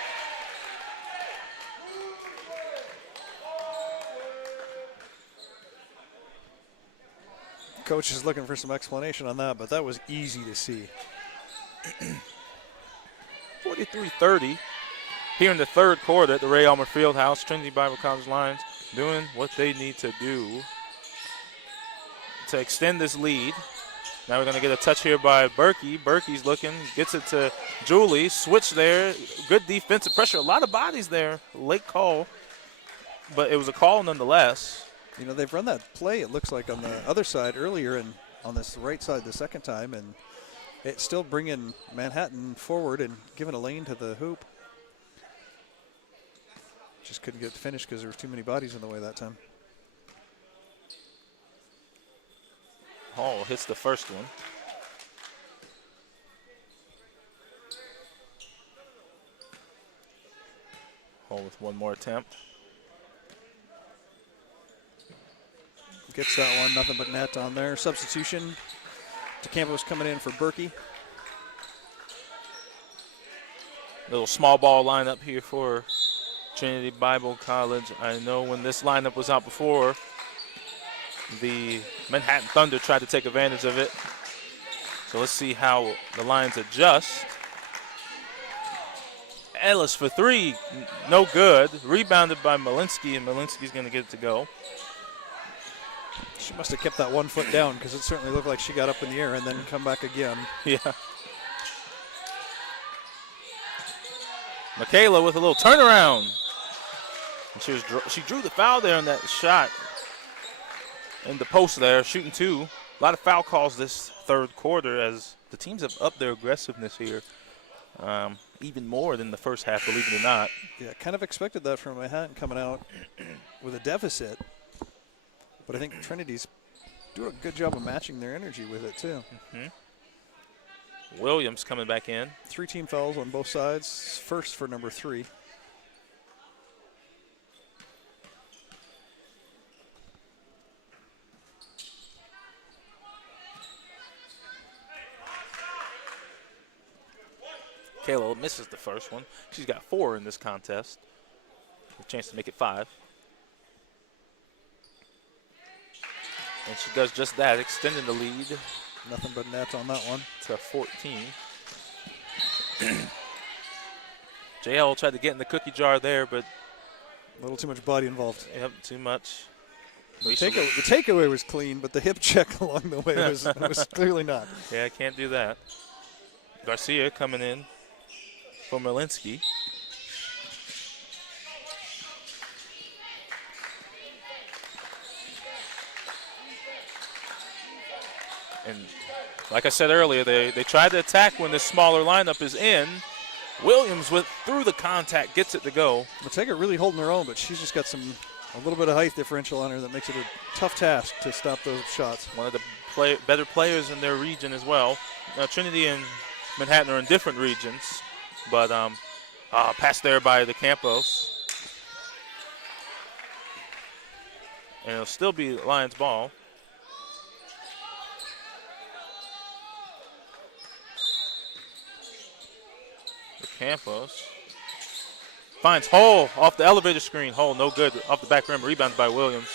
Coach is looking for some explanation on that, but that was easy to see. 43-30 here in the third quarter at the Ray Elmer Fieldhouse. Trinity Bible College Lions doing what they need to do to extend this lead. Now we're going to get a touch here by Berkey. Berkey's looking, gets it to Julie. Switch there. Good defensive pressure. A lot of bodies there. Late call, but it was a call nonetheless. You know, they've run that play, it looks like, on the other side earlier and on this right side the second time, and it's still bringing Manhattan forward and giving a lane to the hoop. Just couldn't get it finished because there were too many bodies in the way that time. Hall hits the first one. Hall with one more attempt. Gets that one, nothing but net on there. Substitution. DeCampo's coming in for Berkey. Little small ball lineup here for Trinity Bible College. I know when this lineup was out before, the Manhattan Thunder tried to take advantage of it. So let's see how the Lions adjust. Ellis for 3, no good. Rebounded by Malinsky, and Malinsky's going to get it to go. She must have kept that 1 foot down because it certainly looked like she got up in the air and then come back again. Yeah. Michaela with a little turnaround. And she drew the foul there on that shot in the post there, shooting 2. A lot of foul calls this third quarter as the teams have upped their aggressiveness here. Even more than the first half, believe it or not. Yeah, kind of expected that from Manhattan coming out with a deficit. But I think Trinity's doing a good job of matching their energy with it, too. Mm-hmm. Williams coming back in. 3 team fouls on both sides. First for number 3. Kayla misses the first one. She's got 4 in this contest. A chance to make it 5. And she does just that, extending the lead. Nothing but net on that one. To 14. JL tried to get in the cookie jar there, but A little too much body involved. yep, too much. The takeaway was clean, but the hip check along the way was clearly not. Yeah, I can't do that. Garcia coming in for Malinsky. And like I said earlier, they tried to attack when the smaller lineup is in. Williams through the contact gets it to go. Matega really holding her own, but she's just got a little bit of height differential on her that makes it a tough task to stop those shots. One of the better players in their region as well. Now, Trinity and Manhattan are in different regions, but pass there by the Campos. And it'll still be Lions ball. Campos finds Hull off the elevator screen. Hull no good off the back rim, rebounded by Williams.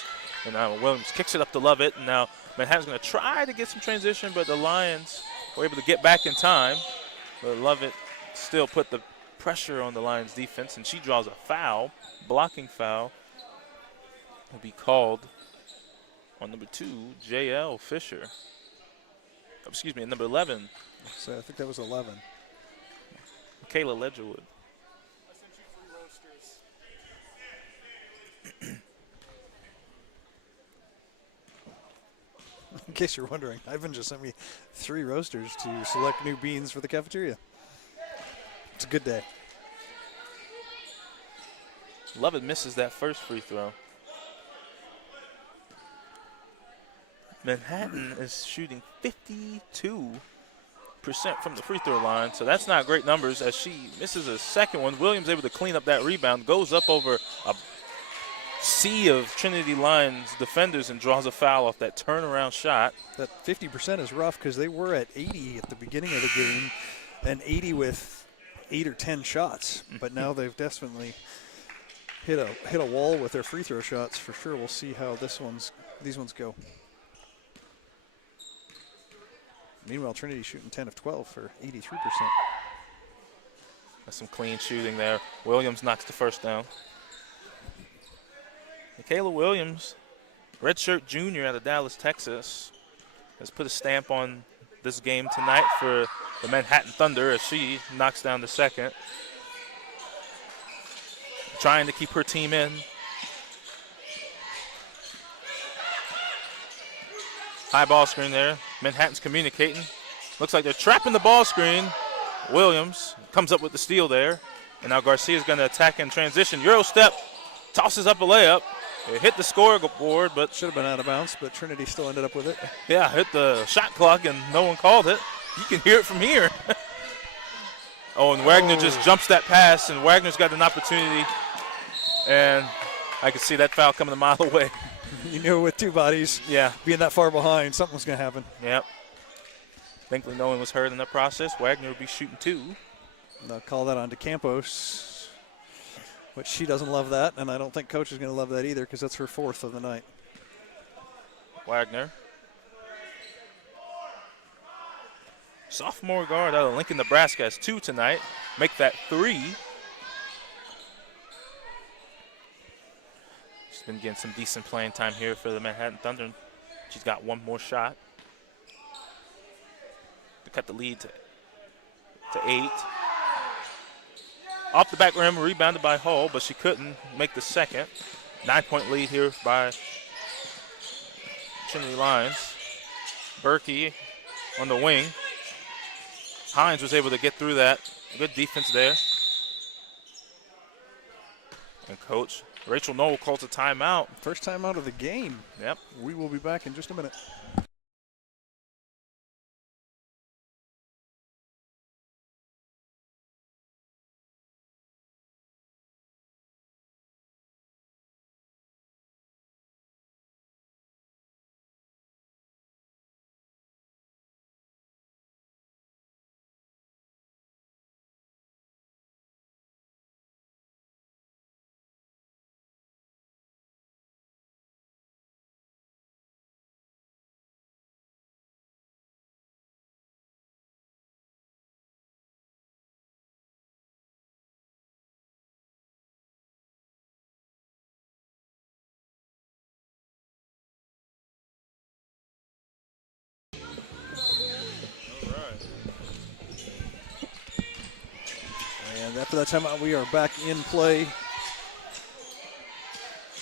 And now Williams kicks it up to Lovett. And now Manhattan's going to try to get some transition, but the Lions were able to get back in time. But Lovett still put the pressure on the Lions defense, and she draws a foul, blocking foul. Will be called On number 2, J.L. Fisher. Excuse me, number 11. So I think that was 11. Kayla Ledgerwood. In case you're wondering, Ivan just sent me 3 roasters to select new beans for the cafeteria. It's a good day. Lovett misses that first free throw. Manhattan is shooting 52% from the free throw line, so that's not great numbers as she misses a second one. Williams able to clean up that rebound, goes up over a sea of Trinity Lions defenders and draws a foul off that turnaround shot. That 50% is rough because they were at 80 at the beginning of the game and 80 with 8 or 10 shots, but now they've definitely hit a wall with their free throw shots for sure. We'll see how these ones go. Meanwhile, Trinity shooting 10 of 12 for 83%. That's some clean shooting there. Williams knocks the first down. Michaela Williams, redshirt junior out of Dallas, Texas, has put a stamp on this game tonight for the Manhattan Thunder as she knocks down the second. Trying to keep her team in. High ball screen there. Manhattan's communicating. Looks like they're trapping the ball screen. Williams comes up with the steal there. And now Garcia's going to attack in transition. Euro step, tosses up a layup. It hit the scoreboard, but should have been out of bounds, but Trinity still ended up with it. Yeah, hit the shot clock and no one called it. You can hear it from here. Oh, and Wagner just jumps that pass, and Wagner's got an opportunity. And I could see that foul coming a mile away. You knew with 2 bodies, being that far behind, something was going to happen. Yep. Thankfully, no one was hurt in the process. Wagner will be shooting 2. They'll call that on to Campos, but she doesn't love that, and I don't think Coach is going to love that either because that's her 4th of the night. Wagner. Sophomore guard out of Lincoln, Nebraska has 2 tonight. Make that 3. She's been getting some decent playing time here for the Manhattan Thunder. She's got 1 more shot to cut the lead to 8. Off the back rim, rebounded by Hull, but she couldn't make the second. 9-point lead here by Trinity Lions. Berkey on the wing. Hines was able to get through that. Good defense there. And Coach Rachel Knoll calls a timeout. First timeout of the game. Yep. We will be back in just a minute. And after that timeout, we are back in play.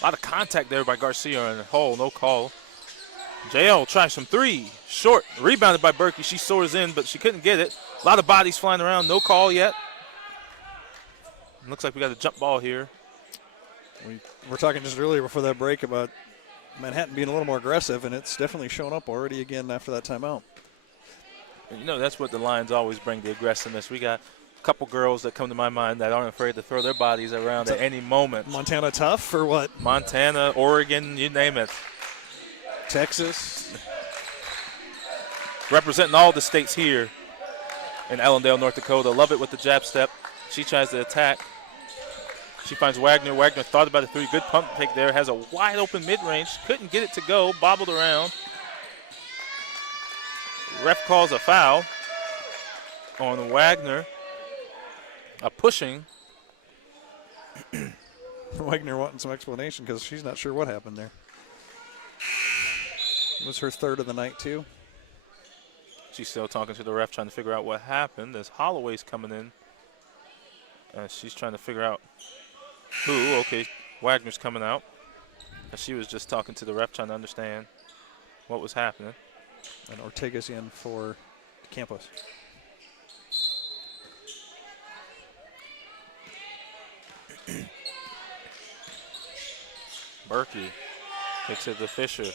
A lot of contact there by Garcia and Hull, no call. JL tries some 3, short, rebounded by Berkey. She soars in, but she couldn't get it. A lot of bodies flying around, no call yet. Looks like we got a jump ball here. We were talking just earlier before that break about Manhattan being a little more aggressive, and it's definitely shown up already again after that timeout. You know, that's what the Lions always bring, the aggressiveness. We got a couple girls that come to my mind that aren't afraid to throw their bodies around at any moment. Montana tough or what? Montana, Oregon, you name it. Texas. Representing all the states here in Allendale, North Dakota. Love it with the jab step. She tries to attack. She finds Wagner. Wagner thought about a 3. Good pump fake there. Has a wide open mid-range. Couldn't get it to go. Bobbled around. Ref calls a foul on Wagner. A pushing. Wagner wanting some explanation because she's not sure what happened there. It was her third of the night, too. She's still talking to the ref, trying to figure out what happened as Holloway's coming in. She's trying to figure out who. Okay, Wagner's coming out. She was just talking to the ref, trying to understand what was happening. And Ortega's in for Campos. Berkey takes it to Fisher.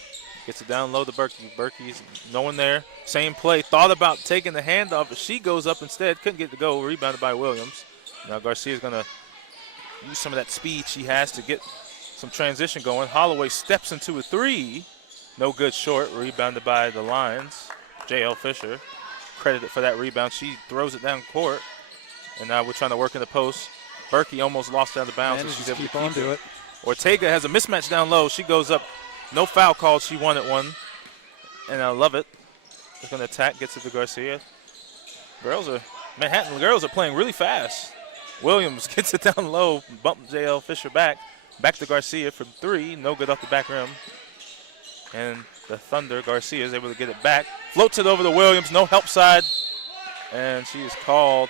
Gets it down low to Berkey. Berkey's no one there. Same play. Thought about taking the handoff, but she goes up instead. Couldn't get the goal. Rebounded by Williams. Now Garcia's going to use some of that speed she has to get some transition going. Holloway steps into a three. No good short. Rebounded by the Lions. J.L. Fisher credited for that rebound. She throws it down court. And now we're trying to work in the post. Berkey almost lost out of bounds. And so she's just able keep to on keep to it. Ortega has a mismatch down low. She goes up. No foul called. She wanted one. And I love it. She's going to attack. Gets it to Garcia. Manhattan girls are playing really fast. Williams gets it down low. Bump J.L. Fisher back. Back to Garcia from three. No good off the back rim. And the Thunder, Garcia is able to get it back. Floats it over to Williams. No help side. And she is called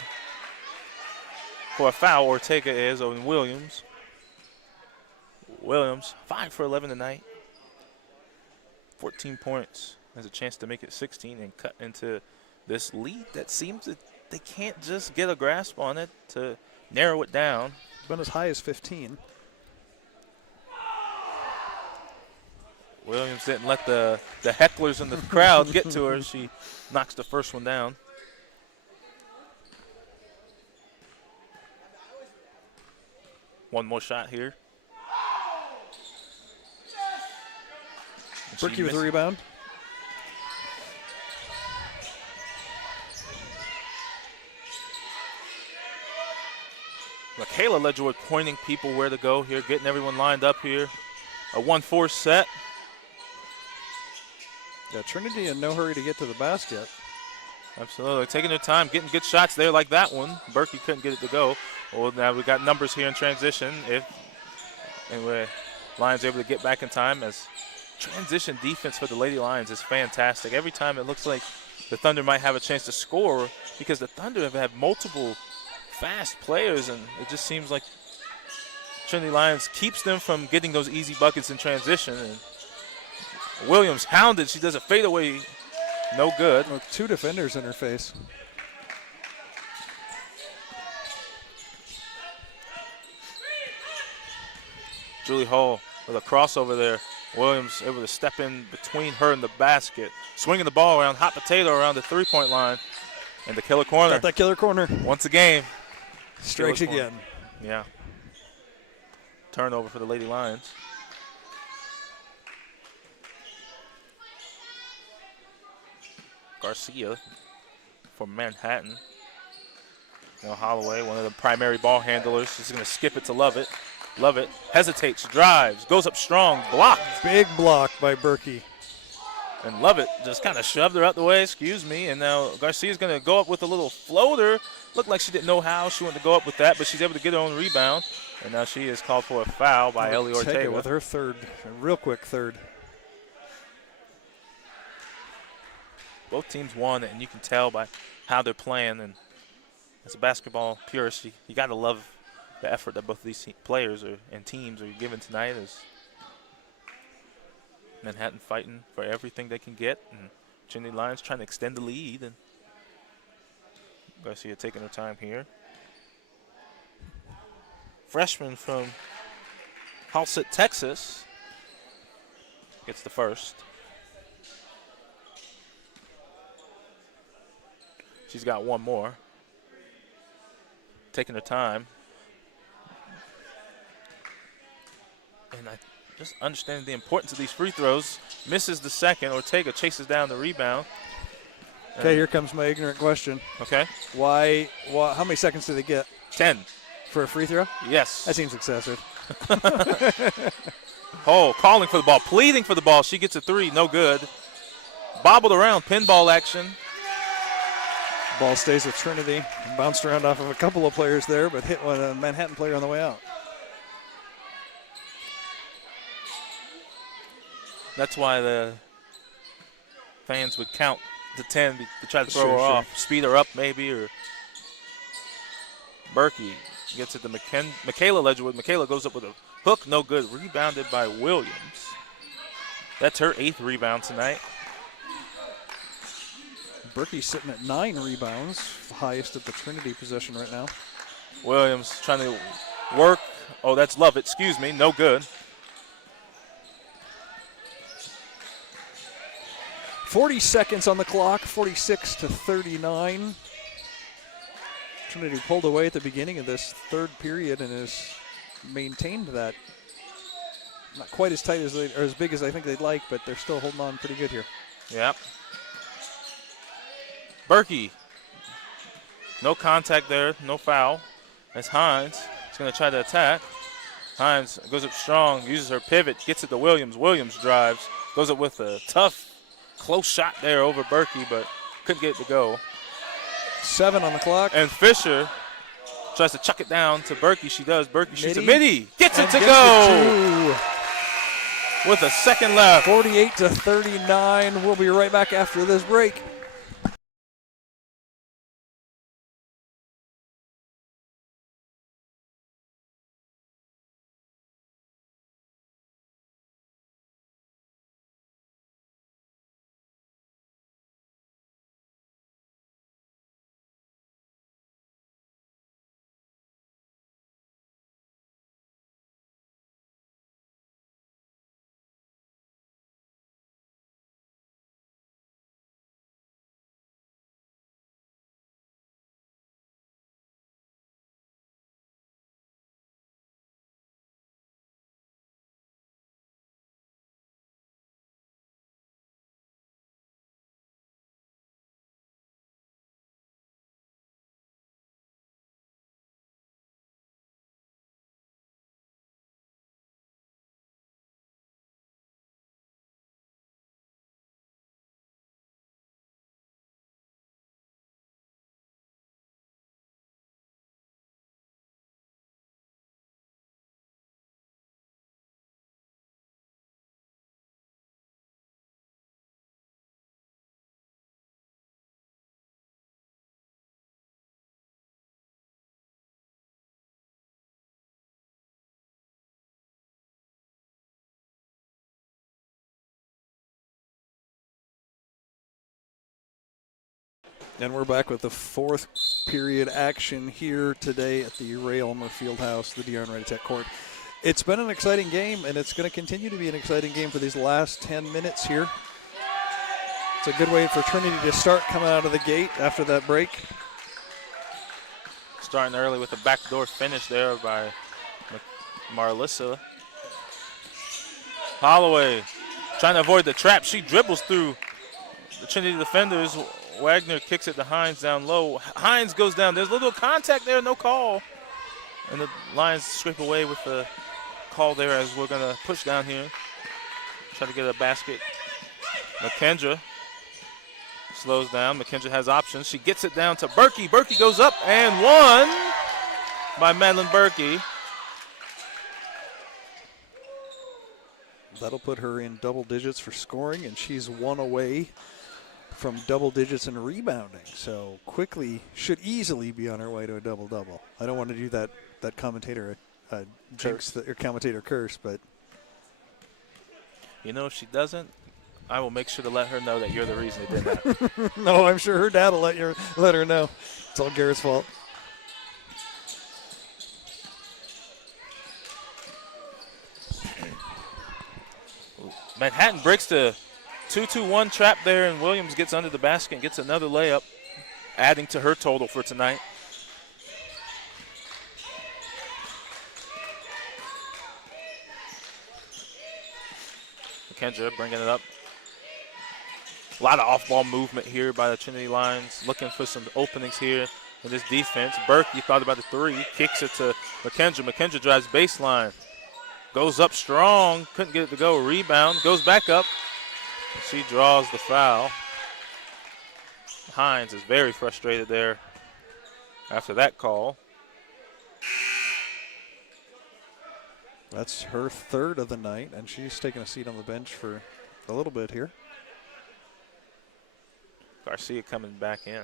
for a foul. Ortega is on Williams. Williams, 5 for 11 tonight. 14 points. Has a chance to make it 16 and cut into this lead that seems that they can't just get a grasp on it to narrow it down. Been as high as 15. Williams didn't let the hecklers in the crowd get to her. She knocks the first one down. One more shot here. Berkey with a rebound. Michaela Ledgerwood pointing people where to go here, getting everyone lined up here. A 1-4 set. Yeah, Trinity in no hurry to get to the basket. Absolutely, taking their time, getting good shots there like that one. Berkey couldn't get it to go. Well, now we got numbers here in transition. Anyway, Lions able to get back in time as transition defense for the Lady Lions is fantastic. Every time it looks like the Thunder might have a chance to score because the Thunder have had multiple fast players, and it just seems like Trinity Lions keeps them from getting those easy buckets in transition. And Williams hounded. She does a fadeaway. No good. With two defenders in her face. Julie Hull with a crossover there. Williams able to step in between her and the basket. Swinging the ball around, hot potato around the three-point line. And the killer corner. Got that killer corner. Once again. Strikes again. Yeah. Turnover for the Lady Lions. Garcia for Manhattan. Now Holloway, one of the primary ball handlers. She's going to skip it to Lovett. Lovett hesitates, drives, goes up strong, blocked. Big block by Berkey. And Lovett just kind of shoved her out the way, excuse me. And now Garcia's going to go up with a little floater. Looked like she didn't know how she wanted to go up with that, but she's able to get her own rebound. And now she is called for a foul by Ellie Ortega. With her third, a real quick third. Both teams won, and you can tell by how they're playing. And as a basketball purist, you got to love the effort that both of these players and teams are giving tonight. As Manhattan fighting for everything they can get, and Trinity Lions trying to extend the lead. And Garcia taking her time here. Freshman from Halsett, Texas, gets the first. She's got one more. Taking her time. And I just understanding the importance of these free throws. Misses the second. Ortega chases down the rebound. Okay, here comes my ignorant question. Okay. Why, how many seconds do they get? 10. For a free throw? Yes. That seems excessive. Oh, calling for the ball, pleading for the ball. She gets a three, no good. Bobbled around, pinball action. Ball stays with Trinity. Bounced around off of a couple of players there, but hit one a Manhattan player on the way out. That's why the fans would count to 10 to try to throw Sure, her sure. off, speed her up maybe, or Berkey gets it to Michaela Ledgerwood. Michaela goes up with a hook, no good. Rebounded by Williams. That's her 8th rebound tonight. Berkey sitting at 9 rebounds, highest at the Trinity possession right now. Williams trying to work. Oh, that's Lovett, excuse me, no good. 40 seconds on the clock, 46 to 39. Trinity pulled away at the beginning of this third period and has maintained that. Not quite as tight as or as big as I think they'd like, but they're still holding on pretty good here. Yep. Berkey. No contact there, no foul. That's Hines. He's going to try to attack. Hines goes up strong, uses her pivot, gets it to Williams. Williams drives, goes up with a tough, close shot there over Berkey, but couldn't get it to go. 7 on the clock. And Fisher tries to chuck it down to Berkey. She does. Berkey shoots a midi. Gets it to gets go. With a second left. 48 to 39. We'll be right back after this break. And we're back with the fourth period action here today at the Ray Ulmer Fieldhouse, the De'Aaron Ready Tech Court. It's been an exciting game, and it's going to continue to be an exciting game for these last 10 minutes here. It's a good way for Trinity to start coming out of the gate after that break. Starting early with a backdoor finish there by Marlissa. Holloway trying to avoid the trap. She dribbles through the Trinity defenders. Wagner kicks it to Hines down low. Hines goes down. There's a little contact there, no call. And the Lions scrape away with the call there as we're going to push down here. Try to get a basket. McKendra slows down. McKendra has options. She gets it down to Berkey. Berkey goes up and one by Madeline Berkey. That'll put her in double digits for scoring, and she's one away from double digits in rebounding. So quickly should easily be on her way to a double-double. I don't want to do that commentator jinx or commentator curse, but you know, if she doesn't, I will make sure to let her know that you're the reason it did that. No, I'm sure her dad will let her know. It's all Garrett's fault. Manhattan breaks the 2-2-1 trap there, and Williams gets under the basket and gets another layup, adding to her total for tonight. McKendra bringing it up. A lot of off-ball movement here by the Trinity Lions, looking for some openings here in this defense. Berkey thought about the three, kicks it to McKendra. McKendra drives baseline, goes up strong, couldn't get it to go. Rebound, goes back up. She draws the foul. Hines is very frustrated there after that call. That's her third of the night, and she's taking a seat on the bench for a little bit here. Garcia coming back in.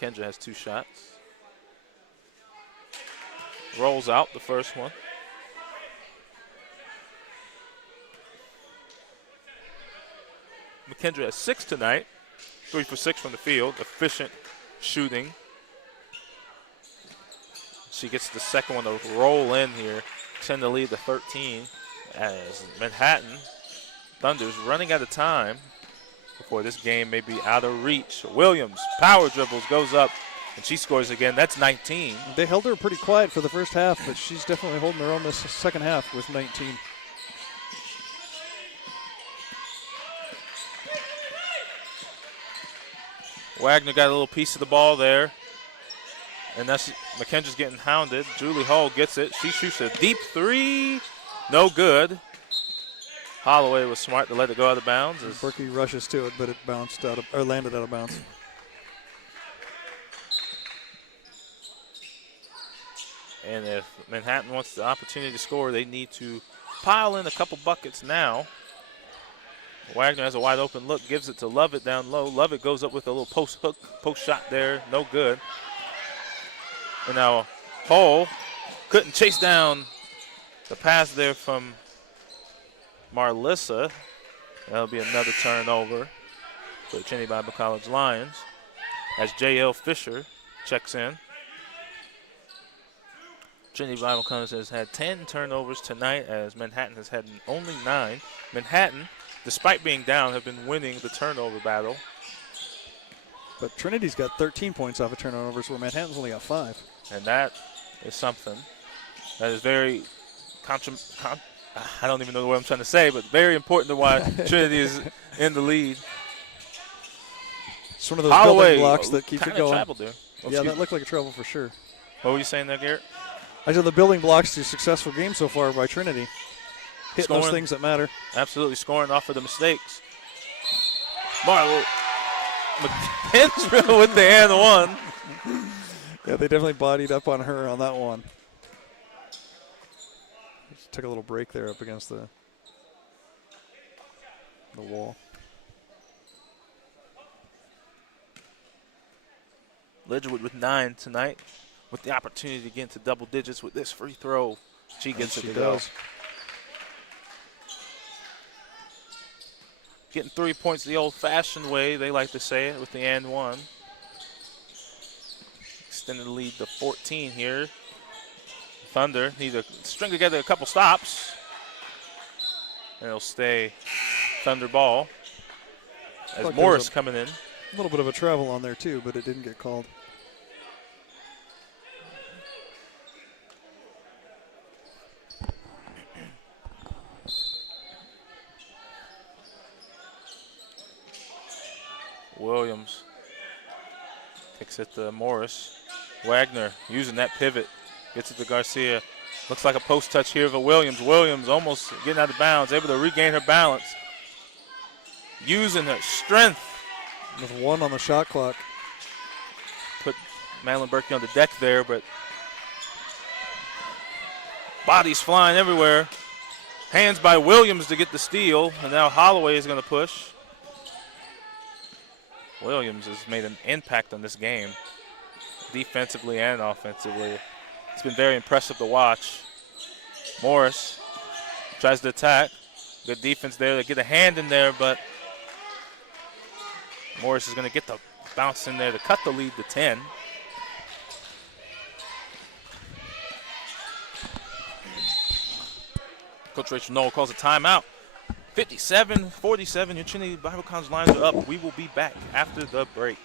Kendra has 2 shots. Rolls out the first one. McKendra has 6 tonight. 3 for 6 from the field. Efficient shooting. She gets the second one to roll in here. 10 to lead to 13 as Manhattan Thunder's running out of time before this game may be out of reach. Williams, power dribbles, goes up, and she scores again. That's 19. They held her pretty quiet for the first half, but she's definitely holding her own this second half with 19. Wagner got a little piece of the ball there. And that's McKendra's getting hounded. Julie Hull gets it. She shoots a deep 3. No good. Holloway was smart to let it go out of bounds. Berkey rushes to it, but it bounced out of, or landed out of bounds. And if Manhattan wants the opportunity to score, they need to pile in a couple buckets now. Wagner has a wide open look, gives it to Lovett down low. Lovett goes up with a little post hook, post shot there, no good. And now Hull couldn't chase down the pass there from Marlissa. That'll be another turnover for the Trinity Bible College Lions as J.L. Fisher checks in. Trinity Bible College has had 10 turnovers tonight as Manhattan has had only 9. Manhattan, despite being down, have been winning the turnover battle. But Trinity's got 13 points off of turnovers where Manhattan's only got 5. And that is something that is very, I don't even know what I'm trying to say, but very important to why Trinity is in the lead. It's one of those Holloway building blocks that keeps it going. Traveled there. Oh, yeah, that looked like a travel for sure. What were you saying there, Garrett? I said the building blocks to a successful game so far by Trinity. Hit Scoring, those things that matter. Absolutely, scoring off of the mistakes. Marlo McKendra with the and one. Yeah, they definitely bodied up on her on that one. Just took a little break there up against the wall. Lidgerwood with 9 tonight, with the opportunity to get into double digits with this free throw. She gets it to go. Getting 3 points the old-fashioned way, they like to say it, with the and one. Extended the lead to 14 here. Thunder need to string together a couple stops. And it'll stay Thunder ball. As Morris coming in. A little bit of a travel on there too, but it didn't get called. Williams kicks it to Morris. Wagner using that pivot. Gets it to Garcia. Looks like a post touch here for Williams. Williams almost getting out of bounds, able to regain her balance. Using her strength. With 1 on the shot clock. Put Madeline Berkey on the deck there, but bodies flying everywhere. Hands by Williams to get the steal, and now Holloway is going to push. Williams has made an impact on this game, defensively and offensively. It's been very impressive to watch. Morris tries to attack. Good defense there. They get a hand in there, but Morris is going to get the bounce in there to cut the lead to 10. Coach Rachel Noel calls a timeout. 57-47, your Trinity Bible College Lions are up. We will be back after the break.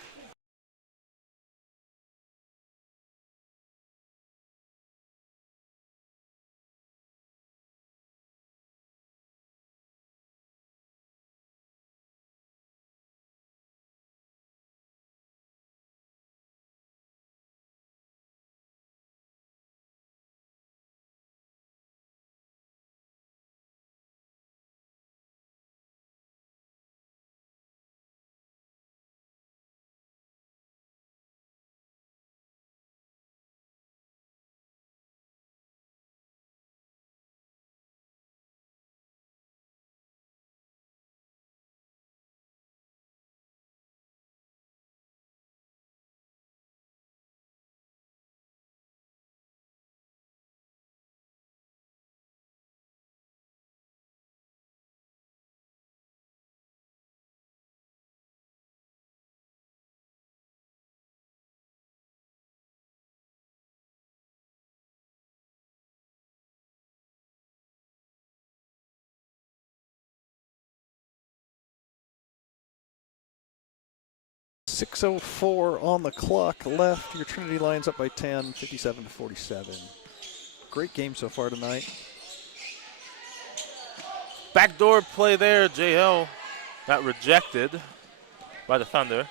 6:04 on the clock left. Your Trinity Lions up by 10, 57-47. Great game so far tonight. Backdoor play there. JL got rejected by the Thunder.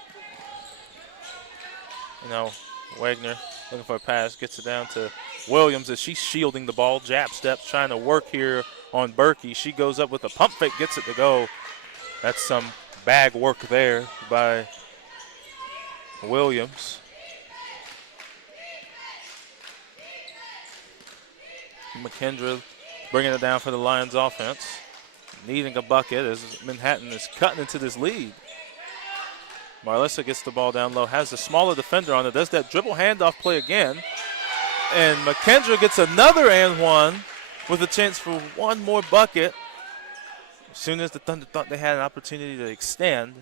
Wagner looking for a pass, gets it down to Williams as she's shielding the ball. Jab steps, trying to work here on Berkey. She goes up with a pump fake, gets it to go. That's some bag work there by Williams. McKendra bringing it down for the Lions offense. Needing a bucket as Manhattan is cutting into this lead. Marlissa gets the ball down low, has the smaller defender on it, does that dribble handoff play again. And McKendra gets another and one with a chance for one more bucket. As soon as the Thunder thought they had an opportunity to extend,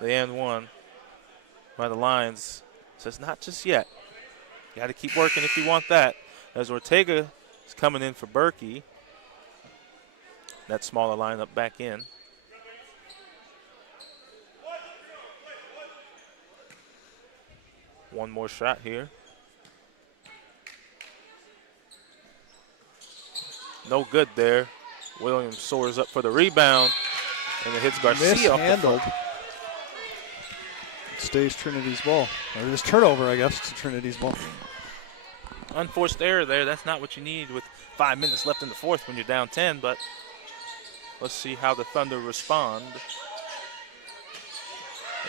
the and one by the Lions says not just yet. You got to keep working if you want that. As Ortega is coming in for Berkey. That smaller lineup back in. One more shot here. No good there. Williams soars up for the rebound, and it hits Garcia. Mishandled. It stays Trinity's ball. Or this turnover, I guess, to Trinity's ball. Unforced error there. That's not what you need with 5 minutes left in the fourth when you're down 10, but let's see how the Thunder respond.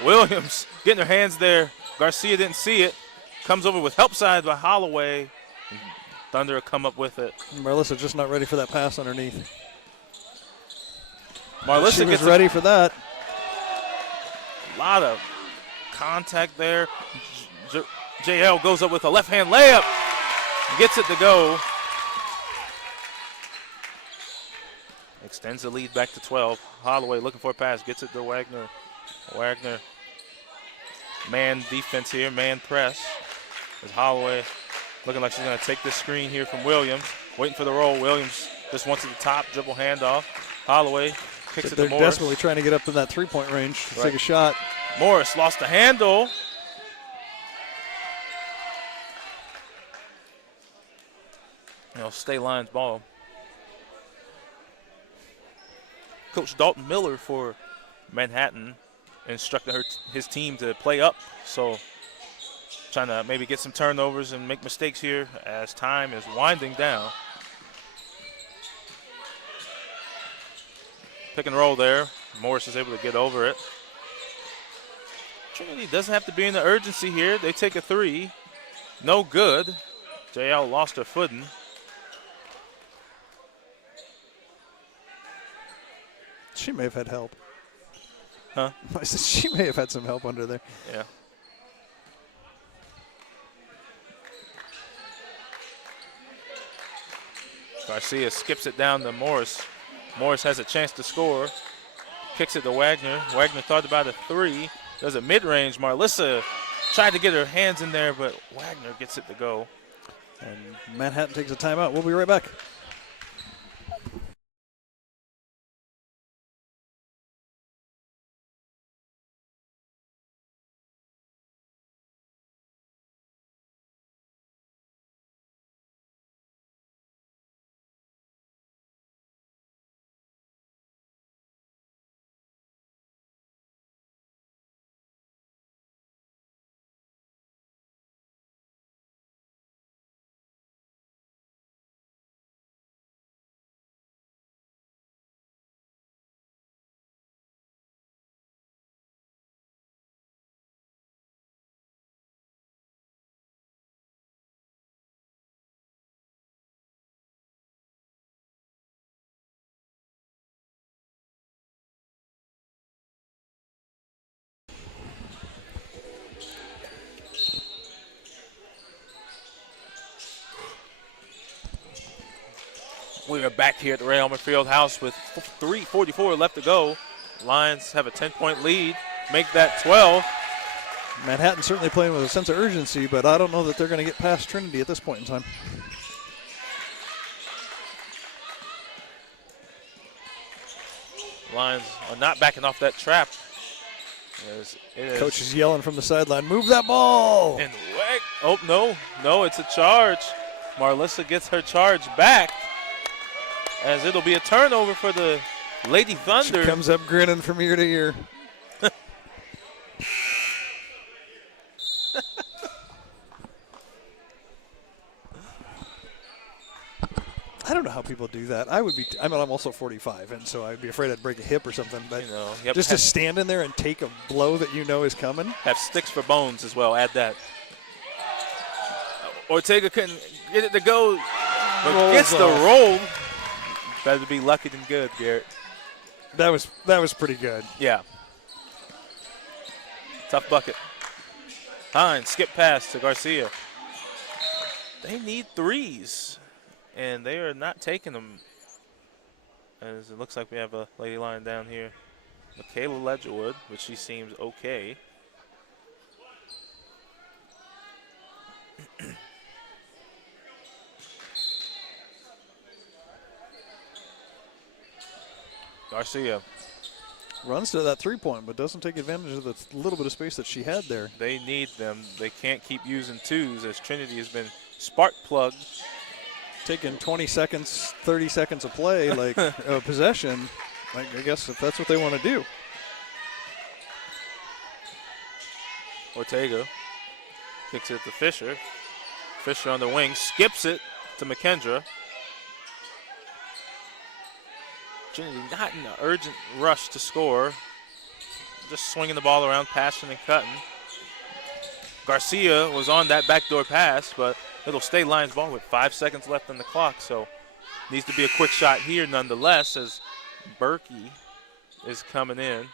Williams getting her hands there. Garcia didn't see it. Comes over with help side by Holloway. Thunder will come up with it. Marlissa just not ready for that pass underneath. Marlissa she was gets ready for that. A lot of contact there. JL goes up with a left-hand layup. Gets it to go. Extends the lead back to 12. Holloway looking for a pass. Gets it to Wagner. Wagner. Man defense here. Man press. As Holloway looking like she's going to take this screen here from Williams. Waiting for the roll. Williams just wants to the top. Dribble handoff. Holloway kicks it to Morris. They're desperately trying to get up in that three-point range to take a shot. Morris lost the handle. Stay Lions ball. Coach Dalton Miller for Manhattan instructed his team to play up. So trying to maybe get some turnovers and make mistakes here as time is winding down. Pick and roll there. Morris is able to get over it. Trinity doesn't have to be in the urgency here. They take a three. No good. JL lost her footing. She may have had help. Huh? I said she may have had some help under there. Yeah. Garcia skips it down to Morris. Morris has a chance to score. Kicks it to Wagner. Wagner thought about a three. Does a mid-range. Marlissa tried to get her hands in there, but Wagner gets it to go. And Manhattan takes a timeout. We'll be right back. We are back here at the Ray Elmer Fieldhouse with 3:44 left to go. Lions have a 10-point lead, make that 12. Manhattan certainly playing with a sense of urgency, but I don't know that they're going to get past Trinity at this point in time. Lions are not backing off that trap. Coach is yelling from the sideline, move that ball. And whack. Oh, no, it's a charge. Marlissa gets her charge back as it'll be a turnover for the Lady Thunder. She comes up grinning from ear to ear. I don't know how people do that. I'm also 45, and so I'd be afraid I'd break a hip or something. But just to stand in there and take a blow that you know is coming. Have sticks for bones as well. Add that. Ortega couldn't get it to go, but gets the roll. Better be lucky than good, Garrett. That was pretty good. Yeah. Tough bucket. Hines, skip pass to Garcia. They need threes, and they are not taking them. As it looks like we have a lady line down here. Michaela Ledgerwood, which she seems okay. Garcia runs to that three-point, but doesn't take advantage of the little bit of space that she had there. They need them. They can't keep using twos as Trinity has been spark plugged. Taking 20 seconds, 30 seconds of play, like possession, I guess if that's what they want to do. Ortega kicks it to Fisher. Fisher on the wing, skips it to McKendra. Trinity not in an urgent rush to score. Just swinging the ball around, passing and cutting. Garcia was on that backdoor pass, but it'll stay Lions ball with 5 seconds left on the clock. So needs to be a quick shot here nonetheless as Berkey is coming in.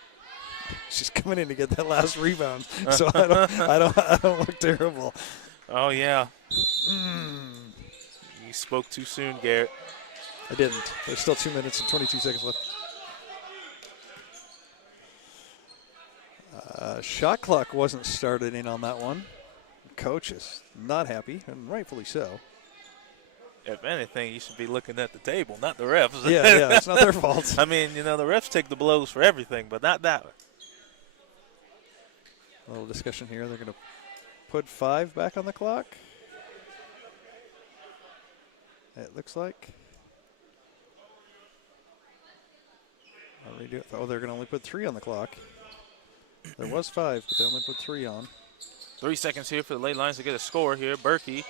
She's coming in to get that last rebound, so I don't look terrible. Oh yeah. You spoke too soon, Garrett. I didn't. There's still 2 minutes and 22 seconds left. Shot clock wasn't started in on that one. Coach is not happy, and rightfully so. If anything, you should be looking at the table, not the refs. Yeah, it's not their fault. I mean, the refs take the blows for everything, but not that one. A little discussion here. They're going to put 5 back on the clock. It looks like. Oh, they're going to only put 3 on the clock. There was 5, but they only put 3 on. 3 seconds here for the late lines to get a score here. Berkey,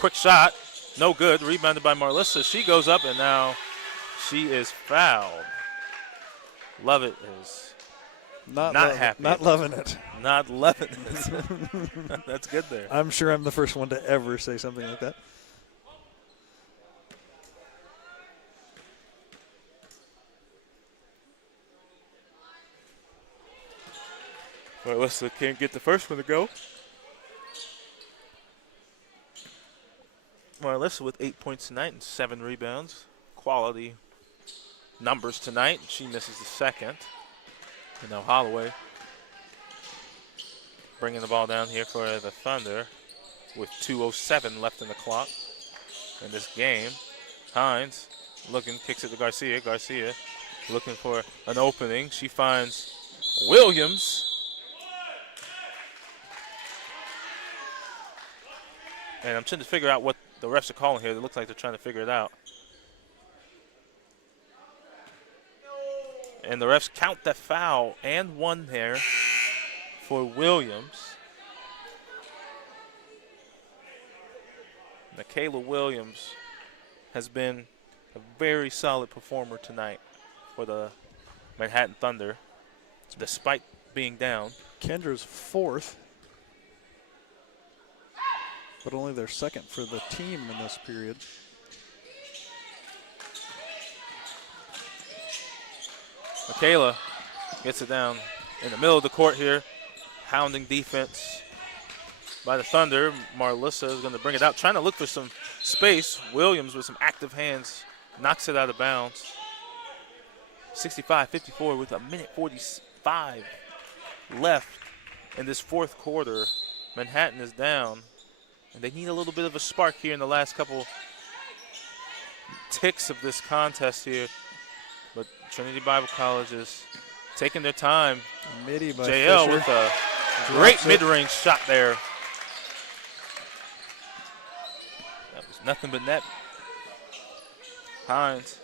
quick shot, no good. Rebounded by Marlissa. She goes up, and now she is fouled. Lovett is not happy. Not loving it. Not loving it. That's good there. I'm sure I'm the first one to ever say something like that. Marlissa can't get the first one to go. Marlissa with 8 points tonight and 7 rebounds. Quality numbers tonight. She misses the second. And now Holloway bringing the ball down here for the Thunder with 2:07 left in the clock in this game. Hines looking, kicks it to Garcia. Garcia looking for an opening. She finds Williams. And I'm trying to figure out what the refs are calling here. It looks like they're trying to figure it out. And the refs count that foul and one there for Williams. Michaela Williams has been a very solid performer tonight for the Manhattan Thunder, despite being down. Kendra's 4th. But only their 2nd for the team in this period. Michaela gets it down in the middle of the court here. Hounding defense by the Thunder. Marlissa is going to bring it out, trying to look for some space. Williams with some active hands knocks it out of bounds. 65-54 with a minute 45 left in this fourth quarter. Manhattan is down. And they need a little bit of a spark here in the last couple ticks of this contest here. But Trinity Bible College is taking their time. Midi by JL Fisher. with a Drops great it. mid-range shot there. That was nothing but net. Hines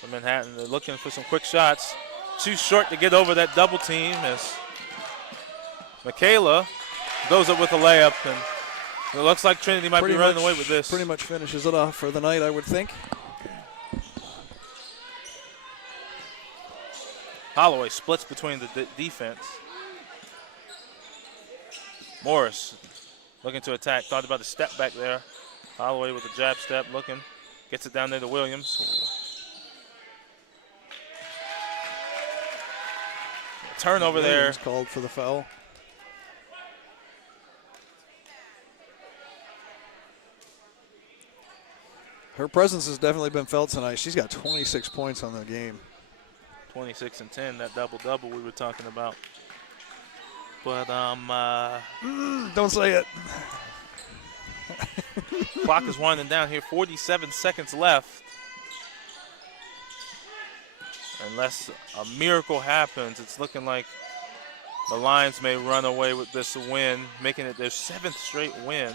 from Manhattan, they're looking for some quick shots. Too short to get over that double team as Michaela goes up with a layup, and it looks like Trinity might be running away with this. Pretty much finishes it off for the night, I would think. Holloway splits between the defense. Morris looking to attack, thought about a step back there. Holloway with a jab step, looking, gets it down there to Williams. Turnover Williams there. Called for the foul. Her presence has definitely been felt tonight. She's got 26 points on the game. 26 and 10, that double-double we were talking about. But, Don't say it. clock is winding down here, 47 seconds left. Unless a miracle happens, it's looking like the Lions may run away with this win, making it their 7th straight win.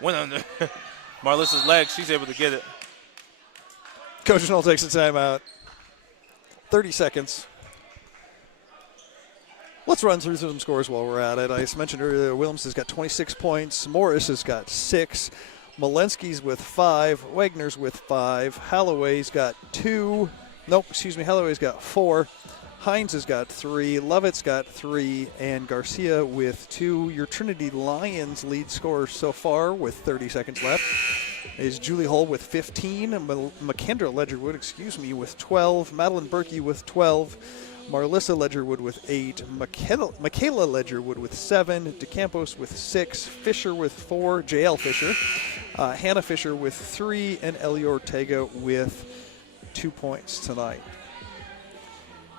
Went under Marlissa's leg. She's able to get it. Coach Knoll takes a timeout. 30 seconds. Let's run through some scores while we're at it. I just mentioned earlier, Williams has got 26 points. Morris has got 6. Malensky's with 5. Wagner's with 5. Holloway's got 2. Holloway's got 4. Hines has got 3. Lovett's got 3. And Garcia with 2. Your Trinity Lions lead scorer so far with 30 seconds left is Julie Hull with 15. Makendra Ledgerwood, with 12. Madeline Berkey with 12. Marlissa Ledgerwood with 8. Michaela Ledgerwood with 7. DeCampos with 6. Fisher with 4. JL Fisher. Hannah Fisher with 3. And Ellie Ortega with 2 points tonight.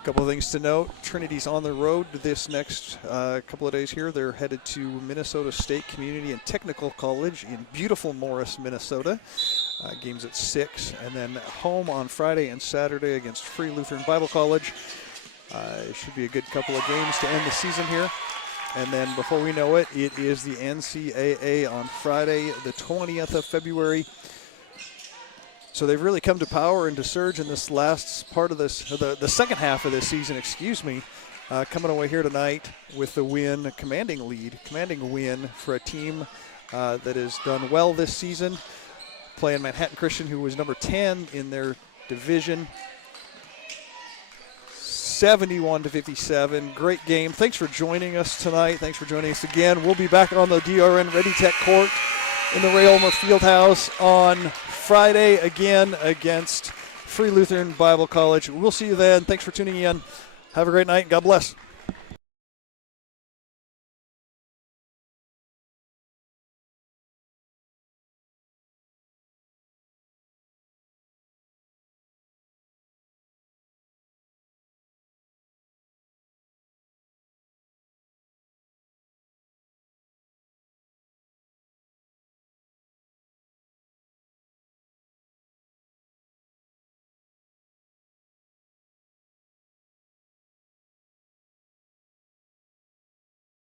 A couple of things to note. Trinity's on the road this next couple of days here. They're headed to Minnesota State Community and Technical College in beautiful Morris, Minnesota. Games at 6. And then home on Friday and Saturday against Free Lutheran Bible College. It should be a good couple of games to end the season here. And then before we know it, it is the NCAA on Friday, the 20th of February. So they've really come to power and to surge in this last part of this, the second half of this season, coming away here tonight with the win, commanding win for a team that has done well this season, playing Manhattan Christian, who was number 10 in their division. 71-57. Great game. Thanks for joining us tonight. Thanks for joining us again. We'll be back on the DRN Ready Tech Court in the Ray Ulmer Fieldhouse on Friday again against Free Lutheran Bible College. We'll see you then. Thanks for tuning in. Have a great night. God bless.